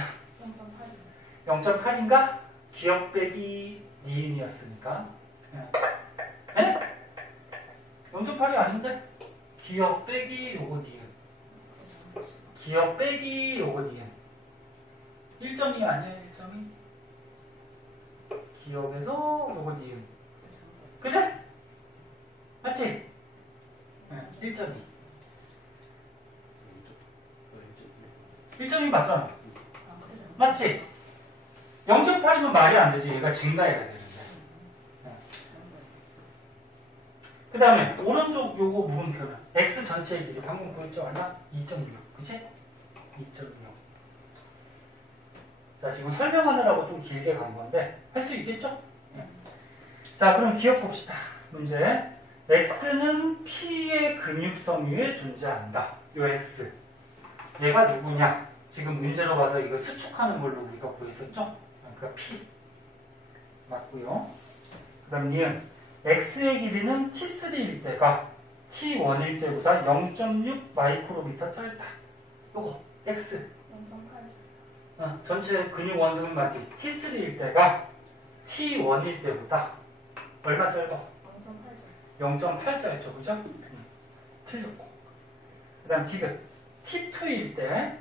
0.8인가? 기억 빼기 니은이었으니까. 에? 0.8이 아닌데? 기억 빼기 요거 니은. 기억 빼기 요거 니은. 1.2 아니에요, 1.2? 기억에서 요거 니은. 그치? 맞지? 1.2. 1.2 맞잖아. 맞지? 0.8이면 말이 안 되지. 얘가 증가해야 되는데. 그 다음에 오른쪽 요거 물음표는 x 전체의 길이 방금 구했죠? 얼마? 2.6 그치? 2.6 자 지금 설명하느라고 좀 길게 간 건데 할 수 있겠죠? 네. 자 그럼 기억 봅시다. 문제 x는 P의 근육섬 위에 존재한다. 요 x 얘가 누구냐? 지금 문제로 봐서 이거 수축하는 걸로 우리가 구했었죠? 그러니까 P 맞고요. 그 다음 니은 x의 길이는 t3일 때가 t1일 때보다 0.6 마이크로미터 짧다. 요거 x 0.8. 전체 근육 원소는 맞지? t3일 때가 t1일 때보다 얼마 짧아? 0.8 짧죠, 그죠? 틀렸고. 그 다음 디귿 t2일 때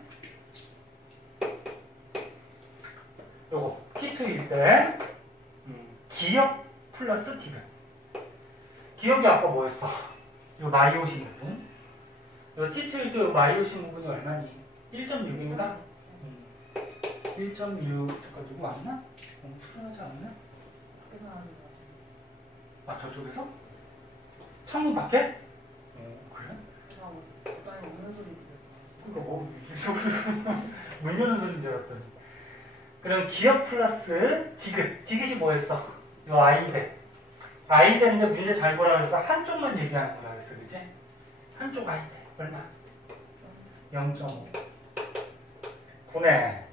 요거 t2일 때 기역 플러스 디귿. 기역이 아까 뭐였어? 요 마이오신 부분. 요 t2일 때 요 마이오신 부분이 얼마니? 1.6입니다. 1.6 잠깐 누구 왔나? 출연하지 않나? 아 저쪽에서? 창문 밖에? 그래? 그러니까 뭐 문 여는 소리인 줄 알았더니. 그럼 기역 플러스 디귿. 디귿이 뭐였어? 요 I대. I대인데 문제 잘 보라 그랬어. 한쪽만 얘기하는 거라 그랬어. 그치? 한쪽 I대. 얼마? 0.5. 9네.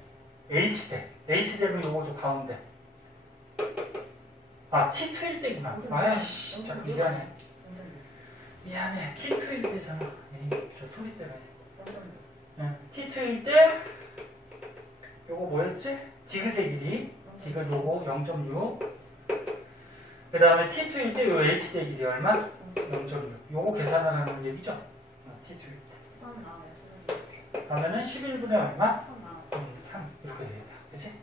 H대. H대면 요거 좀 가운데. 아, T2일 때구나. 아야씨. 진짜 미안해. 미안해. T2일 때잖아. 에이, 저 소리 때문에. T2일 때 요거 뭐였지? 디귿의 길이. 디귿 요거 0.6. 그 다음에 T2일 때 요 H대 길이 얼마? 0.6. 요거 계산하는 얘기죠? T2일 때. 그러면은 11분의 얼마? 3. 이렇게 되겠다. 그치?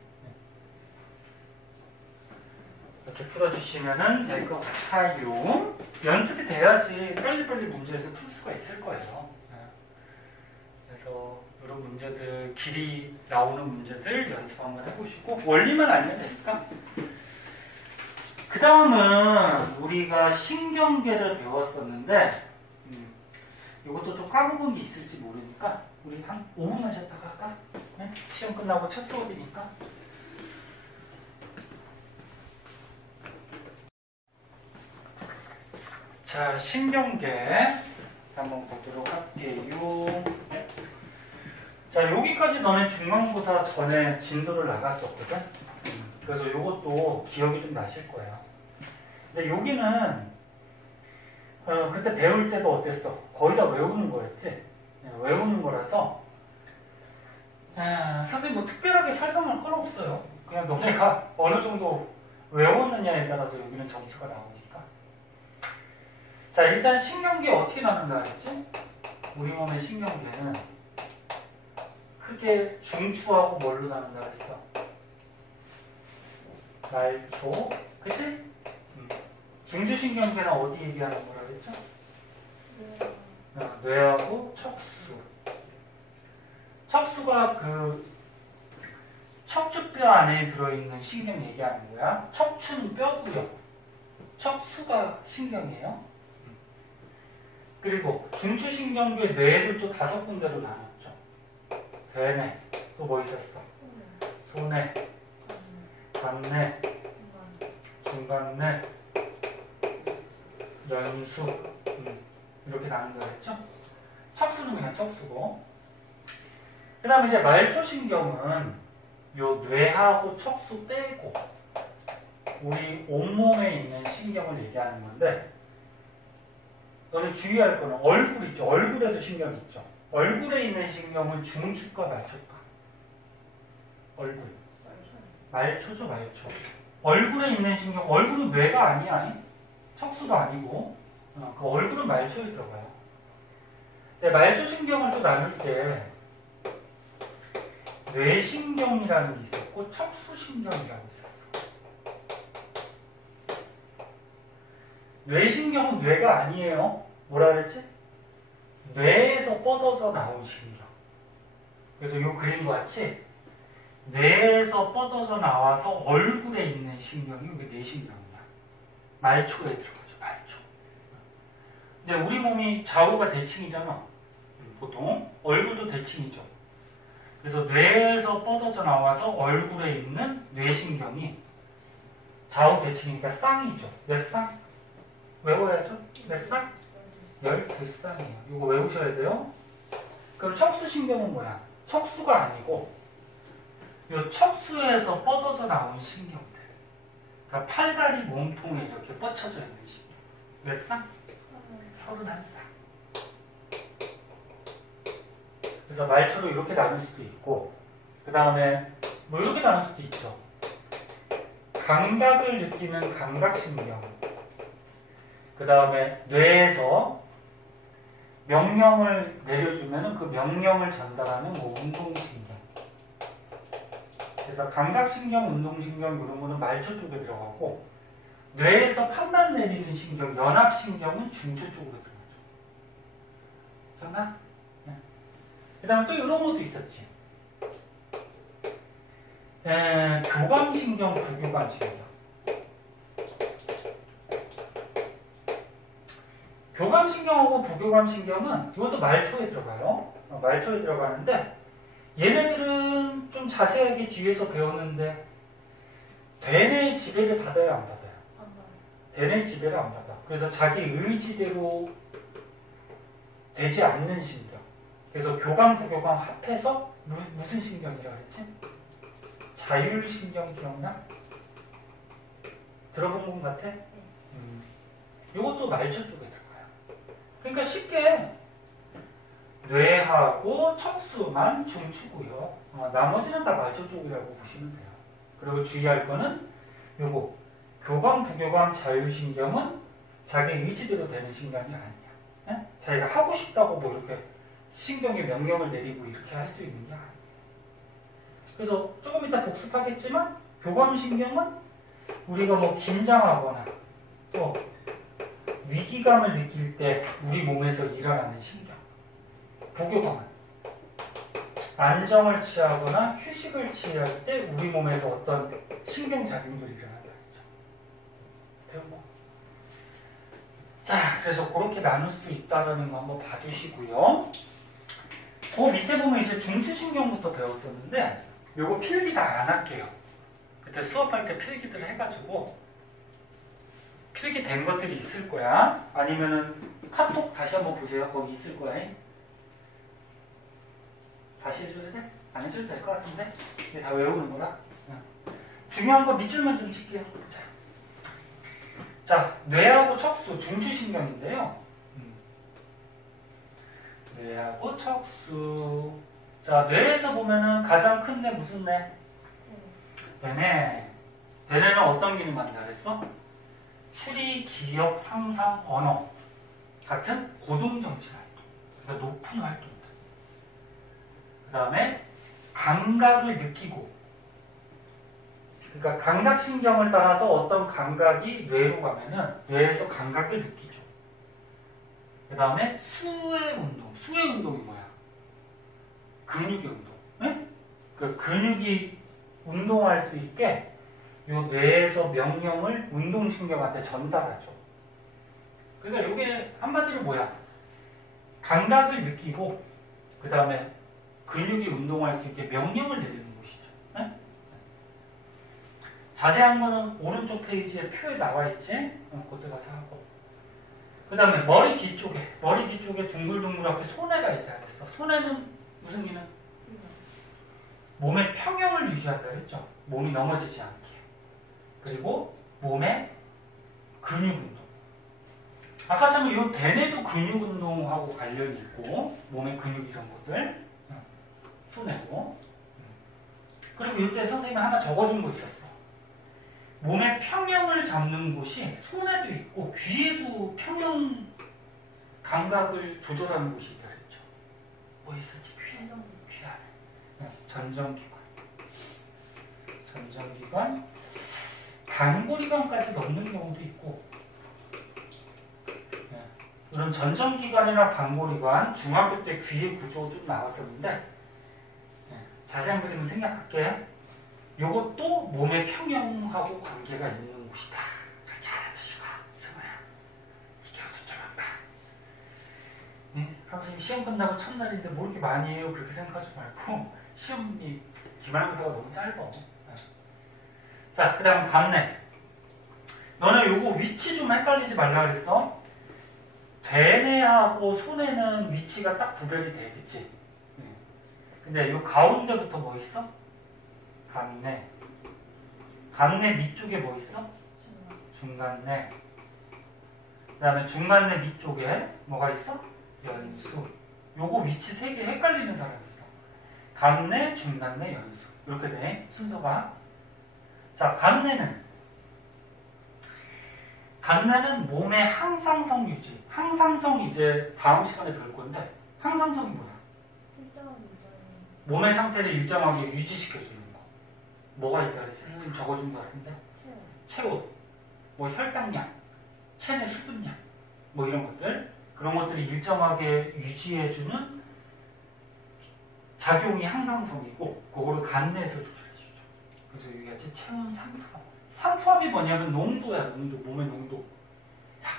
이렇게 풀어주시면은 될 것 같아요. 연습이 돼야지 빨리빨리 문제에서 풀 수가 있을 거예요. 그래서 이런 문제들, 길이 나오는 문제들 연습 한번 해보시고 원리만 알면 되니까. 그 다음은 우리가 신경계를 배웠었는데 이것도 좀 까먹은 게 있을지 모르니까 우리 한 5분만 쉬었다가 할까? 네? 시험 끝나고 첫 수업이니까. 자, 신경계 한번 보도록 할게요. 자, 여기까지 너네 중간고사 전에 진도를 나갔었거든. 그래서 이것도 기억이 좀 나실 거예요. 근데 여기는 그때 배울 때도 어땠어? 거의 다 외우는 거였지? 외우는 거라서 사실 뭐 특별하게 설명할 건 없어요. 그냥 너네가 어느 정도 외웠느냐에 따라서 여기는 점수가 나오니까. 자, 일단 신경계 어떻게 나눈다 했지? 우리 몸의 신경계는 크게 중추하고 뭘로 나눈다 했어? 말초, 그치? 중추신경계는 어디 얘기하는 거라 그랬죠? 뇌하고 척수. 척수가 그 척추뼈 안에 들어있는 신경 얘기하는 거야. 척추는 뼈고요. 척수가 신경이에요. 그리고 중추신경계 뇌를 또 5군데로 나눴죠. 대뇌, 또 뭐 있었어? 소뇌, 간뇌, 중간뇌, 연수, 이렇게 나눈다 했죠? 척수는 그냥 척수고. 그 다음에 이제 말초신경은 요 뇌하고 척수 빼고 우리 온몸에 있는 신경을 얘기하는 건데, 너는 주의할 거는 얼굴 있죠? 얼굴에도 신경이 있죠? 얼굴에 있는 신경은 중추과 말초과? 얼굴. 말초죠, 말초. 얼굴에 있는 신경, 얼굴은 뇌가 아니야. 척수도 아니고, 그 얼굴은 말초에 들어가요. 근데 말초신경을 또 나눌 때, 뇌신경이라는 게 있었고, 척수신경이라고 있었어. 뇌신경은 뇌가 아니에요. 뭐라 그랬지? 뇌에서 뻗어져 나온 신경. 그래서 이 그림과 같이 뇌에서 뻗어져 나와서 얼굴에 있는 신경이 이게 뇌신경이야. 말초에 들어가죠. 말초. 근데 우리 몸이 좌우가 대칭이잖아. 보통 얼굴도 대칭이죠. 그래서 뇌에서 뻗어져 나와서 얼굴에 있는 뇌신경이 좌우 대칭이니까 쌍이죠. 몇 쌍? 외워야죠. 몇 쌍? 12쌍이에요. 이거 외우셔야 돼요. 그럼 척수신경은 뭐야? 척수가 아니고 이 척수에서 뻗어져 나온 신경들. 그러니까 팔다리 몸통에 이렇게 뻗쳐져 있는 신경. 몇 쌍? 31쌍. 그래서 말초로 이렇게 나눌 수도 있고, 그 다음에 뭐 이렇게 나눌 수도 있죠. 감각을 느끼는 감각신경, 그 다음에 뇌에서 명령을 내려주면 그 명령을 전달하는 뭐 운동신경. 그래서 감각신경, 운동신경 이런 거는 말초 쪽에 들어가고, 뇌에서 판단 내리는 신경, 연합신경은 중추 쪽으로 들어가죠. 기억나? 네. 그 다음에 또 이런 것도 있었지. 교감신경, 부교감신경. 교감신경하고 부교감신경은 이것도 말초에 들어가요. 말초에 들어가는데 얘네들은 좀 자세하게 뒤에서 배웠는데 대뇌 지배를 받아야 안 받아요? 대뇌 지배를 안 받아. 그래서 자기 의지대로 되지 않는 신경. 그래서 교감, 부교감 합해서 무슨 신경이라 그랬지? 자율신경 기억나? 들어본 것 같아? 이것도 말초 쪽에 들어가요. 그러니까 쉽게 뇌하고 척수만 중추고요. 나머지는 다 말초 쪽이라고 보시면 돼요. 그리고 주의할 거는 요거 교감, 부교감, 자율신경은 자기 의지대로 되는 신경이 아니야. 네? 자기가 하고 싶다고 뭐 이렇게 신경에 명령을 내리고 이렇게 할 수 있는 게 아니야. 그래서 조금 이따 복습하겠지만 교감신경은 우리가 뭐 긴장하거나 또 위기감을 느낄 때 우리 몸에서 일어나는 신경. 부교감은 안정을 취하거나 휴식을 취할 때 우리 몸에서 어떤 신경작용들이 일어난다 했죠. 배우고. 자, 그래서 그렇게 나눌 수 있다는 거 한번 봐주시고요. 그 밑에 보면 이제 중추신경부터 배웠었는데 요거 필기 다 안 할게요. 그때 수업할 때 필기들 해가지고 필기 된 것들이 있을 거야. 아니면은 카톡 다시 한번 보세요. 거기 있을 거야. 다시 해줘야 돼? 안 해줘도 될 것 같은데? 이게 다 외우는 거라. 중요한 거 밑줄만 좀 칠게요. 자, 뇌하고 척수, 중추신경인데요. 뇌하고 척수. 자, 뇌에서 보면은 가장 큰 뇌 무슨 뇌? 뇌네. 뇌는 어떤 기능 만든다 그랬어? 추리, 기억, 상상, 언어 같은 고동정신 활동. 그러니까 높은 활동들. 그 다음에 감각을 느끼고. 그러니까 감각신경을 따라서 어떤 감각이 뇌로 가면은 뇌에서 감각을 느끼죠. 그 다음에 수의 운동. 수의 운동이 뭐야? 근육의 운동. 네? 그 근육이 운동할 수 있게 요 뇌에서 명령을 운동신경한테 전달하죠. 그러니까 이게 한마디로 뭐야? 감각을 느끼고 그 다음에 근육이 운동할 수 있게 명령을 내리는 곳이죠. 네? 자세한 거는 오른쪽 페이지에 표에 나와 있지? 그때 가서 하고. 그 다음에 머리 뒤쪽에 둥글둥글하게 손해가 있다 그랬어. 손해는 무슨 기능? 몸의 평형을 유지한다 그랬죠. 몸이 넘어지지 않게. 그리고 몸의 근육 운동. 아까처럼 이 대뇌도 근육 운동하고 관련이 있고 몸의 근육 이런 것들 손해고. 그리고 이때 선생님이 하나 적어준 거 있었어. 몸의 평형을 잡는 곳이 손에도 있고 귀에도 평형 감각을 조절하는 곳이 있다 그랬죠. 뭐 있었지? 귀 안에. 전정기관. 전정기관. 반고리관까지 넘는 경우도 있고. 그럼 전정기관이나 반고리관, 중학교 때 귀의 구조 좀 나왔었는데 자세한 그림은 생략할게. 이것도 몸의 평형하고 관계가 있는 곳이다. 그렇게 알아두시고 승우야 지켜도 좀 한다. 선생님 시험 끝나고 첫날인데 뭐 이렇게 많이 해요? 그렇게 생각하지 말고 시험이 기말고사가 너무 짧아. 자, 그 다음 간내. 너네 요거 위치 좀 헷갈리지 말라 그랬어. 대뇌하고 소뇌는 위치가 딱 구별이 돼, 그치? 근데 요 가운데부터 뭐 있어? 간내. 간내 밑쪽에 뭐 있어? 중간내. 그 다음에 중간내 밑쪽에 뭐가 있어? 연수. 요거 위치 3개 헷갈리는 사람 있어. 간내, 중간내, 연수. 이렇게 돼, 순서가. 자, 간내는 몸의 항상성 유지. 항상성 이제 다음 시간에 배울 건데, 항상성이 뭐야? 몸의 상태를 일정하게 유지시켜주는 거. 뭐가 있다 그랬지? 선생님 적어준 것 같은데? 체온, 뭐 혈당량, 체내 수분량, 뭐 이런 것들. 그런 것들을 일정하게 유지해주는 작용이 항상성이고, 그거를 간내에서 조절해주죠. 그래서 여기 같이 체온 삼투압. 삼투압이 뭐냐면 농도야, 농도. 몸의 농도. 야,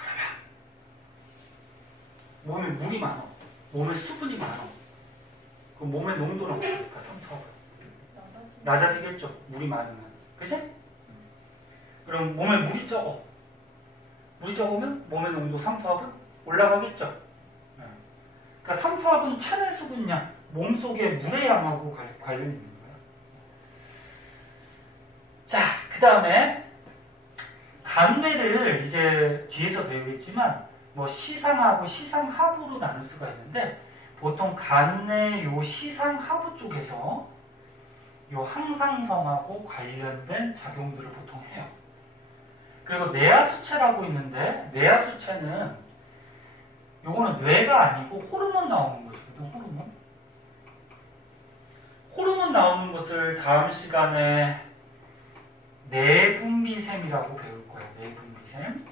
그러면 몸에 물이 많아. 몸에 수분이 많아. 그 몸의 농도는 어떨까, 삼투압은? 낮아지겠죠, 물이 많으면. 그치? 그럼 몸에 물이 적어. 물이 적으면 몸의 농도 삼투압은 올라가겠죠. 그러니까 삼투압은 체내 수분량, 몸속의 물의 양하고 관련이 있는 거야. 자, 그 다음에 간내를 이제 뒤에서 배우겠지만 뭐 시상하고 시상하부로 나눌 수가 있는데, 보통 간내 요 시상하부 쪽에서 요 항상성하고 관련된 작용들을 보통 해요. 그리고 뇌하수체라고 있는데, 뇌하수체는 요거는 뇌가 아니고 호르몬 나오는 것이거든. 호르몬 나오는 것을 다음 시간에 내분비샘이라고 배울 거야. 내분비샘.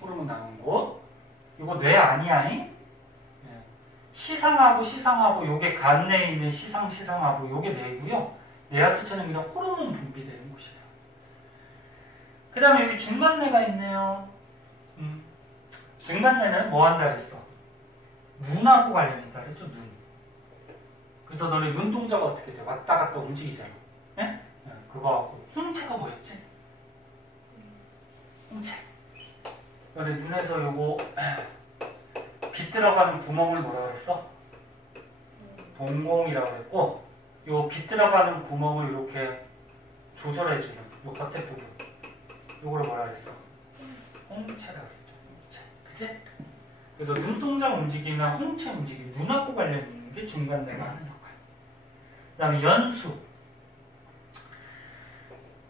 호르몬 나오는 곳. 이거 뇌 아니야. 시상하부 요게 간내에 있는 시상하부 요게 뇌고요. 뇌하수체는 그냥 호르몬 분비되는 곳이에요. 그 다음에 여기 중간내가 있네요. 중간내는 뭐 한다 했어? 눈하고 관련이 있다 그랬죠? 눈. 그래서 너네 눈동자가 어떻게 돼? 왔다 갔다 움직이잖아. 네? 그거하고 홍채가 뭐였지? 홍채. 너네 눈에서 요거 빛 들어가는 구멍을 뭐라고 했어? 동공이라고 했고, 요 빛 들어가는 구멍을 이렇게 조절해주는 요 겉에 부분, 요거를 뭐라 그랬어? 홍채라고 했죠. 홍채. 그치? 그래서 눈동자 움직임이나 홍채 움직임, 눈하고 관련 있는 게 중간내가 하는 역할. 그 다음에 연수.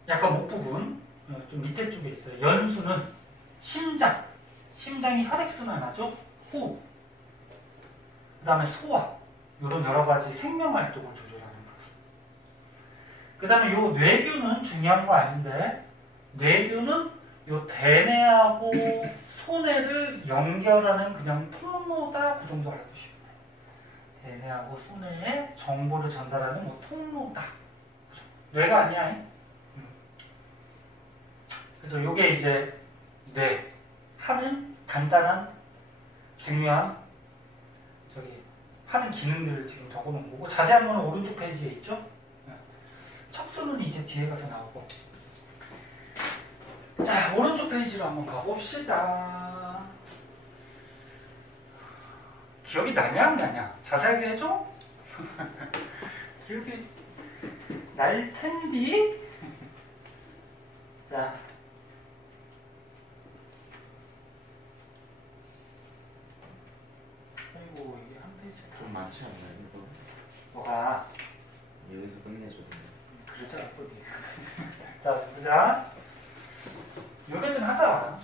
약간 목 부분, 좀 밑에 쪽에 있어요. 연수는 심장. 심장이 혈액순환하죠? 호. 그 다음에 소화. 이런 여러 가지 생명 활동을 조절하는 부분. 그 다음에 요 뇌교는 중요한 거 아닌데, 뇌교는 요 대뇌하고 소뇌를 연결하는 그냥 통로다, 그 정도 알아두시면 돼요. 대뇌하고 소뇌에 정보를 전달하는 뭐 통로다. 그죠? 뇌가 아니야. 그래서 요게 이제 뇌 하는 간단한 중요한 하는 기능들을 지금 적어놓은 거고, 자세한 거는 오른쪽 페이지에 있죠. 척수는 이제 뒤에 가서 나오고. 자, 오른쪽 페이지로 한번 가봅시다. 기억이 나냐 안 나냐? 자세하게 해줘? 기억이 날 텐디? 자, 아이고 이게 한 페이지 좀 많지 않나요, 이거? 뭐가 여기서 끝내줘. 그러지 않았어. 자, 보자. 여기까지는 하자.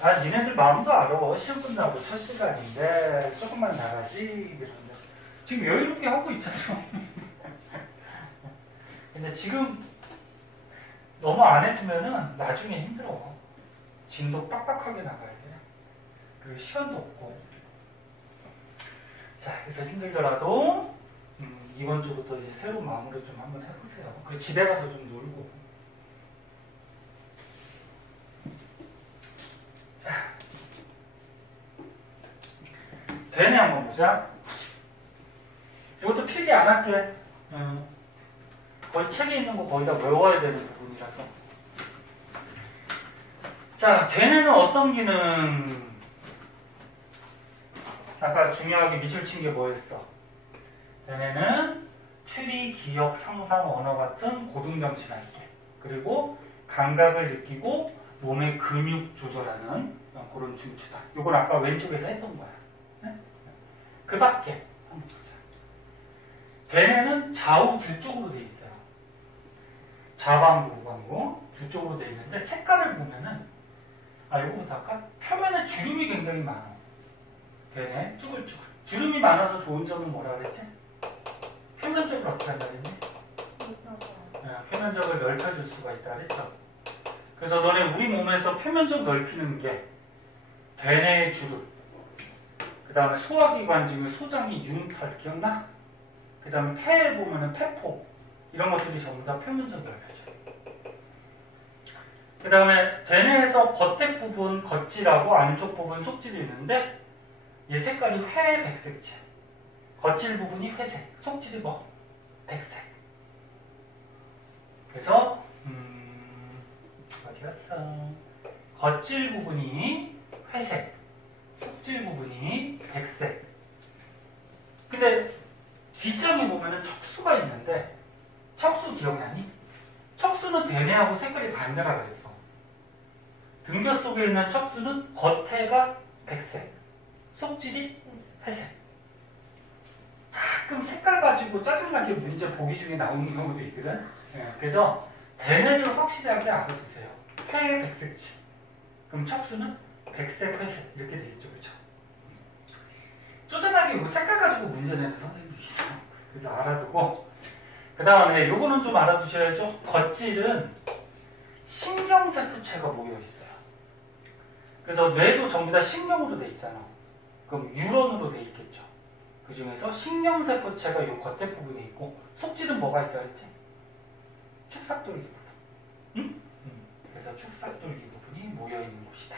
아, 니네들 마음도 알아. 시험 끝나고 첫 시간인데 조금만 나가지 이러는데 지금 여유롭게 하고 있잖아. 근데 지금 너무 안 했으면은 나중에 힘들어. 진도 빡빡하게 나가야 돼. 그리고 시간도 없고. 자, 그래서 힘들더라도 이번 주부터 이제 새로운 마음으로 좀 한번 해보세요. 그리고 집에 가서 좀 놀고. 자, 대뇌 한번 보자. 이것도 필기 안 할게. 거의 책에 있는 거 거의 다 외워야 되는 부분이라서. 자, 대뇌는 어떤 기능? 아까 중요하게 밑줄 친 게 뭐였어? 대뇌는 추리, 기억, 상상, 언어 같은 고등정신할 때, 그리고 감각을 느끼고 몸의 근육 조절하는 그런 중추다. 이건 아까 왼쪽에서 했던 거야. 네? 그 밖에 한번 보자. 대뇌는 좌우 두 쪽으로 돼 있어요. 좌방구, 우방구 두 쪽으로 돼 있는데 색깔을 보면은 이거부터 아까 표면에 주름이 굉장히 많아. 대뇌 쭈글쭈글. 주름이 많아서 좋은 점은 뭐라 그랬지? 표면적으로 어떻게 한다 그랬니? 표면적을 넓혀줄 수가 있다 그랬죠. 그래서 너네 우리 몸에서 표면적 넓히는 게 대뇌의 주름, 그 다음에 소화기관 중에 소장이 융털 기억나? 그 다음에 폐에 보면은 폐포 이런 것들이 전부 다 표면적 넓혀줘요. 그 다음에 대뇌에서 겉에 부분 겉질하고 안쪽 부분 속질이 있는데 얘 색깔이 회백색이야. 겉질 부분이 회색, 속질이 뭐? 백색. 그래서 어디 갔어? 겉질 부분이 회색, 속질 부분이 백색. 근데 뒷장에 보면은 척수가 있는데 척수 기억나니? 척수는 대뇌하고 색깔이 반대라 그랬어. 등뼈 속에 있는 척수는 겉에가 백색, 속질이 회색. 가끔 색깔 가지고 짜증나게 문제 보기 중에 나오는 경우도 있거든. 그래서 대뇌를 확실하게 알아두세요. 회 백색지. 그럼 척수는 백색, 회색 이렇게 되겠죠, 그렇죠? 쪼잔하게 색깔 가지고 문제 내는 선생님도 있어. 그래서 알아두고 그 다음에 요거는 좀 알아두셔야죠. 겉질은 신경세포체가 모여 있어요. 그래서 뇌도 전부 다 신경으로 돼 있잖아. 그럼 뉴런으로 돼 있겠죠. 그 중에서 신경세포체가 요 겉에 부분에 있고 속질은 뭐가 있다 그랬지? 축삭돌기 부분. 응? 그래서 축삭돌기 부분이 모여있는 곳이다.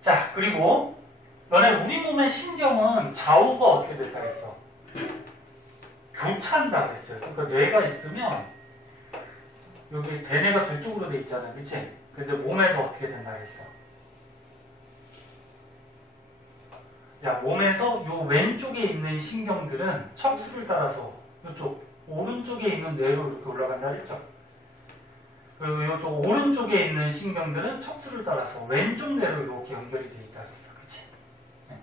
자, 그리고 너네 우리 몸의 신경은 좌우가 어떻게 될까 했어? 교차한다 그랬어요. 그러니까 뇌가 있으면 여기 대뇌가 두 쪽으로 돼 있잖아. 그치? 근데 몸에서 어떻게 된다 그랬어? 야, 몸에서 요 왼쪽에 있는 신경들은 척수를 따라서 이쪽 오른쪽에 있는 뇌로 이렇게 올라간다 그랬죠? 그리고 이쪽 오른쪽에 있는 신경들은 척수를 따라서 왼쪽 뇌로 이렇게 연결이 되어 있다 그랬어. 그치? 네.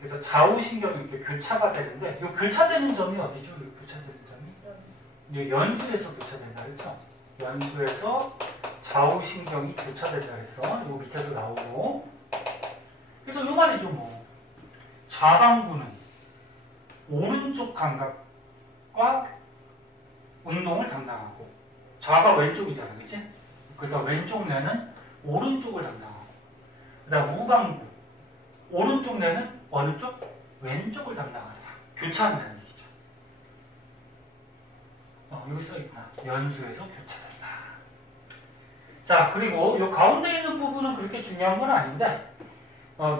그래서 좌우 신경이 이렇게 교차가 되는데 이 교차되는 점이 어디죠? 이 교차되는 점이? 이 연수에서 교차된다 그랬죠? 연수에서 좌우 신경이 교차된다 그래서 이 밑에서 나오고 그래서 이 말이죠 뭐 좌방구는 오른쪽 감각과 운동을 담당하고 좌가 왼쪽이잖아 그치? 그러니까 왼쪽 뇌는 오른쪽을 담당하고 그 다음 우방구 오른쪽 뇌는 어느 쪽? 왼쪽을 담당한다. 교차한다는 얘기죠. 여기 써있구나. 연수에서 교차된다. 자, 그리고 이 가운데 있는 부분은 그렇게 중요한 건 아닌데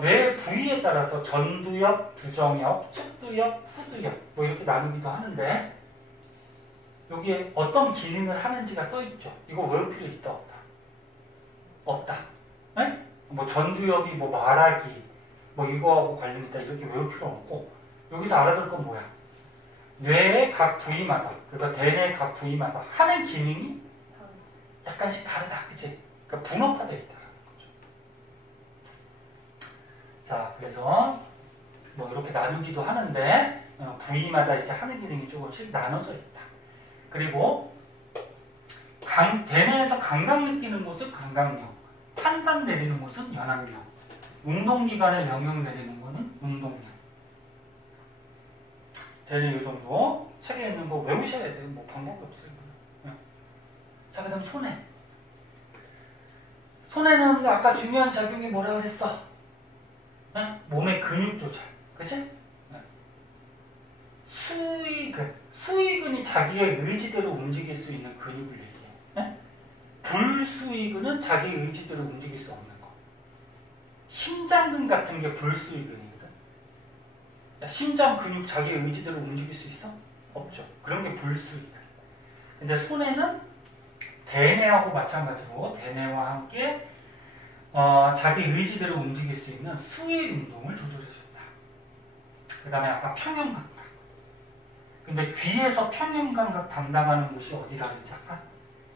뇌 부위에 따라서 전두엽, 두정엽, 측두엽, 후두엽 뭐 이렇게 나누기도 하는데 여기에 어떤 기능을 하는지가 써있죠. 이거 외울 필요 있다 없다? 없다. 네? 뭐 전두엽이 뭐 말하기 뭐 이거하고 관련있다 이렇게 외울 필요 없고 여기서 알아둘 건 뭐야? 뇌의 각 부위마다 그러니까 대뇌의 각 부위마다 하는 기능이 약간씩 다르다. 그치? 그러니까 분업화되어 있다. 자, 그래서 뭐 이렇게 나누기도 하는데 부위마다 이제 하는 기능이 조금씩 나눠져 있다. 그리고 대뇌에서 감각 느끼는 곳은 감각령, 판단 내리는 곳은 연합령, 운동기관에 명령 내리는 거는 운동령. 대뇌 이 정도 책에 있는 거 외우셔야 돼요. 뭐 방법이 없어요. 자, 그 다음 손해. 손해는 아까 중요한 작용이 뭐라 그랬어? 몸의 근육 조절. 그치? 수의근이 자기의 의지대로 움직일 수 있는 근육을 얘기해. 불수의근은 자기 의지대로 움직일 수 없는 거. 심장근 같은 게 불수의근이거든. 심장 근육 자기의 의지대로 움직일 수 있어? 없죠. 그런 게 불수이다. 근데 손해는 대뇌하고 마찬가지로 대뇌와 함께 자기 의지대로 움직일 수 있는 수의 운동을 조절해준다. 그 다음에 아까 평형감각. 근데 귀에서 평형감각 담당하는 곳이 어디라 그랬지 아까?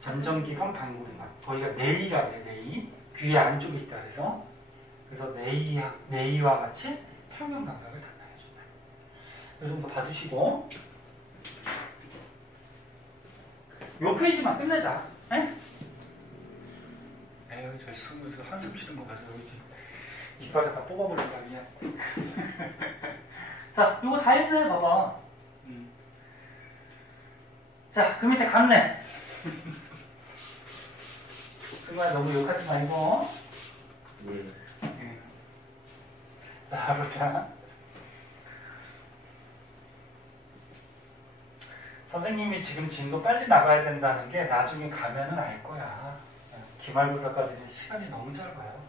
전정기관 방구리관. 거기가 내이라 그래, 내이. 귀 안쪽에 있다 그래서 내이와 같이 평형감각을 담당해준다. 이 정도 봐주시고 요 페이지만 끝내자. 에? 에휴, 저 한숨 쉬는 거 봐서 여기 이빨에 다 뽑아버릴까 그냥. 자, 요거 다 했네, 봐봐. 자, 그 밑에 갔네. 정말 너무 욕하지 말고. 예. 자, 보자. 선생님이 지금 진도 빨리 나가야 된다는 게 나중에 가면은 알 거야. 기말고사까지는 시간이 너무 짧아요.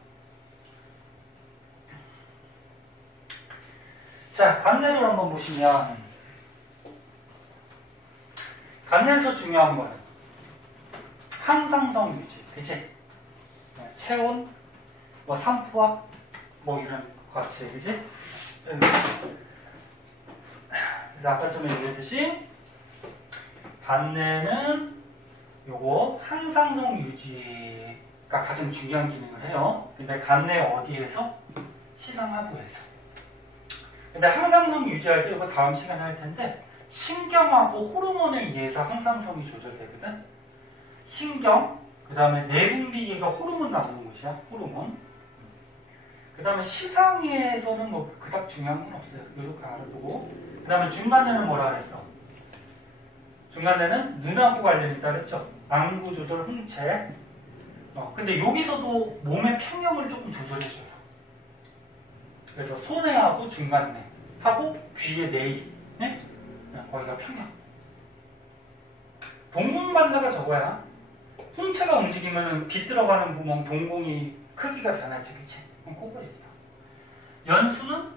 자, 간내를 한번 보시면 간내에서 중요한 거는 항상성 유지, 그치? 체온, 뭐 상푸압, 뭐 이런 것 같이, 그치? 그래서 아까 전에 얘기했듯이 간내는 요거 항상성 유지가 가장 중요한 기능을 해요. 근데 간내 어디에서? 시상하부에서. 근데 항상성 유지할 때 이거 다음 시간에 할 텐데 신경하고 호르몬에 의해서 항상성이 조절되거든. 신경, 그 다음에 내분비계가 호르몬 나오는 곳이야. 호르몬. 그 다음에 시상에서는 뭐 그닥 중요한 건 없어요. 이렇게 알아두고. 그 다음에 중간에는 뭐라 그랬어? 중간에는 눈하고 관련이 있다 그랬죠. 안구 조절, 홍채. 근데 여기서도 몸의 평형을 조금 조절해줘요. 그래서 손해하고 중간내 하고 귀의 내이, 네? 거기가 평형. 동공반사가 저거야. 홍채가 움직이면 빛 들어가는 구멍 동공이 크기가 변하지, 그치? 그럼 코골이야. 연수는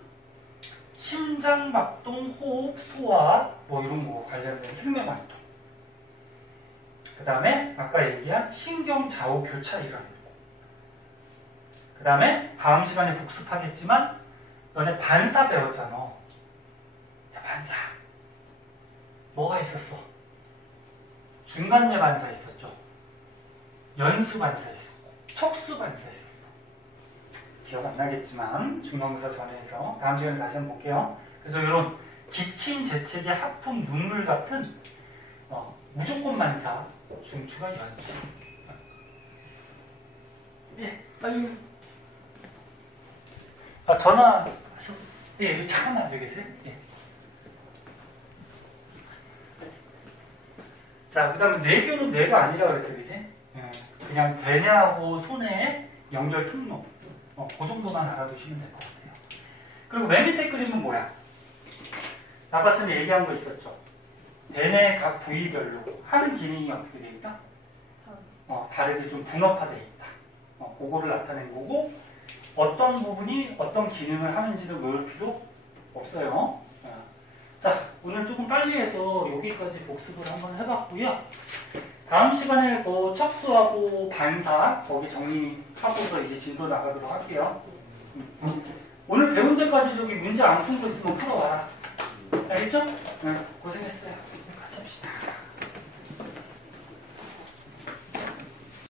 심장, 막동, 호흡, 소화 뭐 이런 거 관련된 생명활동. 그 다음에 아까 얘기한 신경 좌우 교차이라는 거. 그 다음에 다음 시간에 복습하겠지만 너네 반사 배웠잖아. 야, 반사. 뭐가 있었어? 중간내 반사 있었죠. 연수 반사 있었고 척수 반사 있었어. 기억 안 나겠지만 중간고사 전에 해서 다음 시간에 다시 한번 볼게요. 그래서 이런 기침, 재채기, 하품, 눈물 같은 무조건 반사 중추가 연수. 예, 아유. 전화 하셔. 예, 여기 잠깐만 앉아 계세요. 예. 자, 그 다음에 뇌교는 뇌가 아니라 그랬어, 그지? 예, 그냥 대뇌하고 손의 연결 통로. 그 정도만 알아두시면 될 것 같아요. 그리고 맨 밑에 그림은 뭐야? 아까 전에 얘기한 거 있었죠? 대뇌 각 부위별로 하는 기능이 어떻게 되어 있다? 다르게 좀 분업화되어 있다. 그거를 나타낸 거고, 어떤 부분이 어떤 기능을 하는지를 외울 필요 없어요. 자, 오늘 조금 빨리 해서 여기까지 복습을 한번 해봤고요. 다음 시간에 그 척수하고 반사 거기 정리하고서 이제 진도 나가도록 할게요. 오늘 배운 데까지 저기 문제 안 푼 거 있으면 풀어와라. 알겠죠? 네, 고생했어요.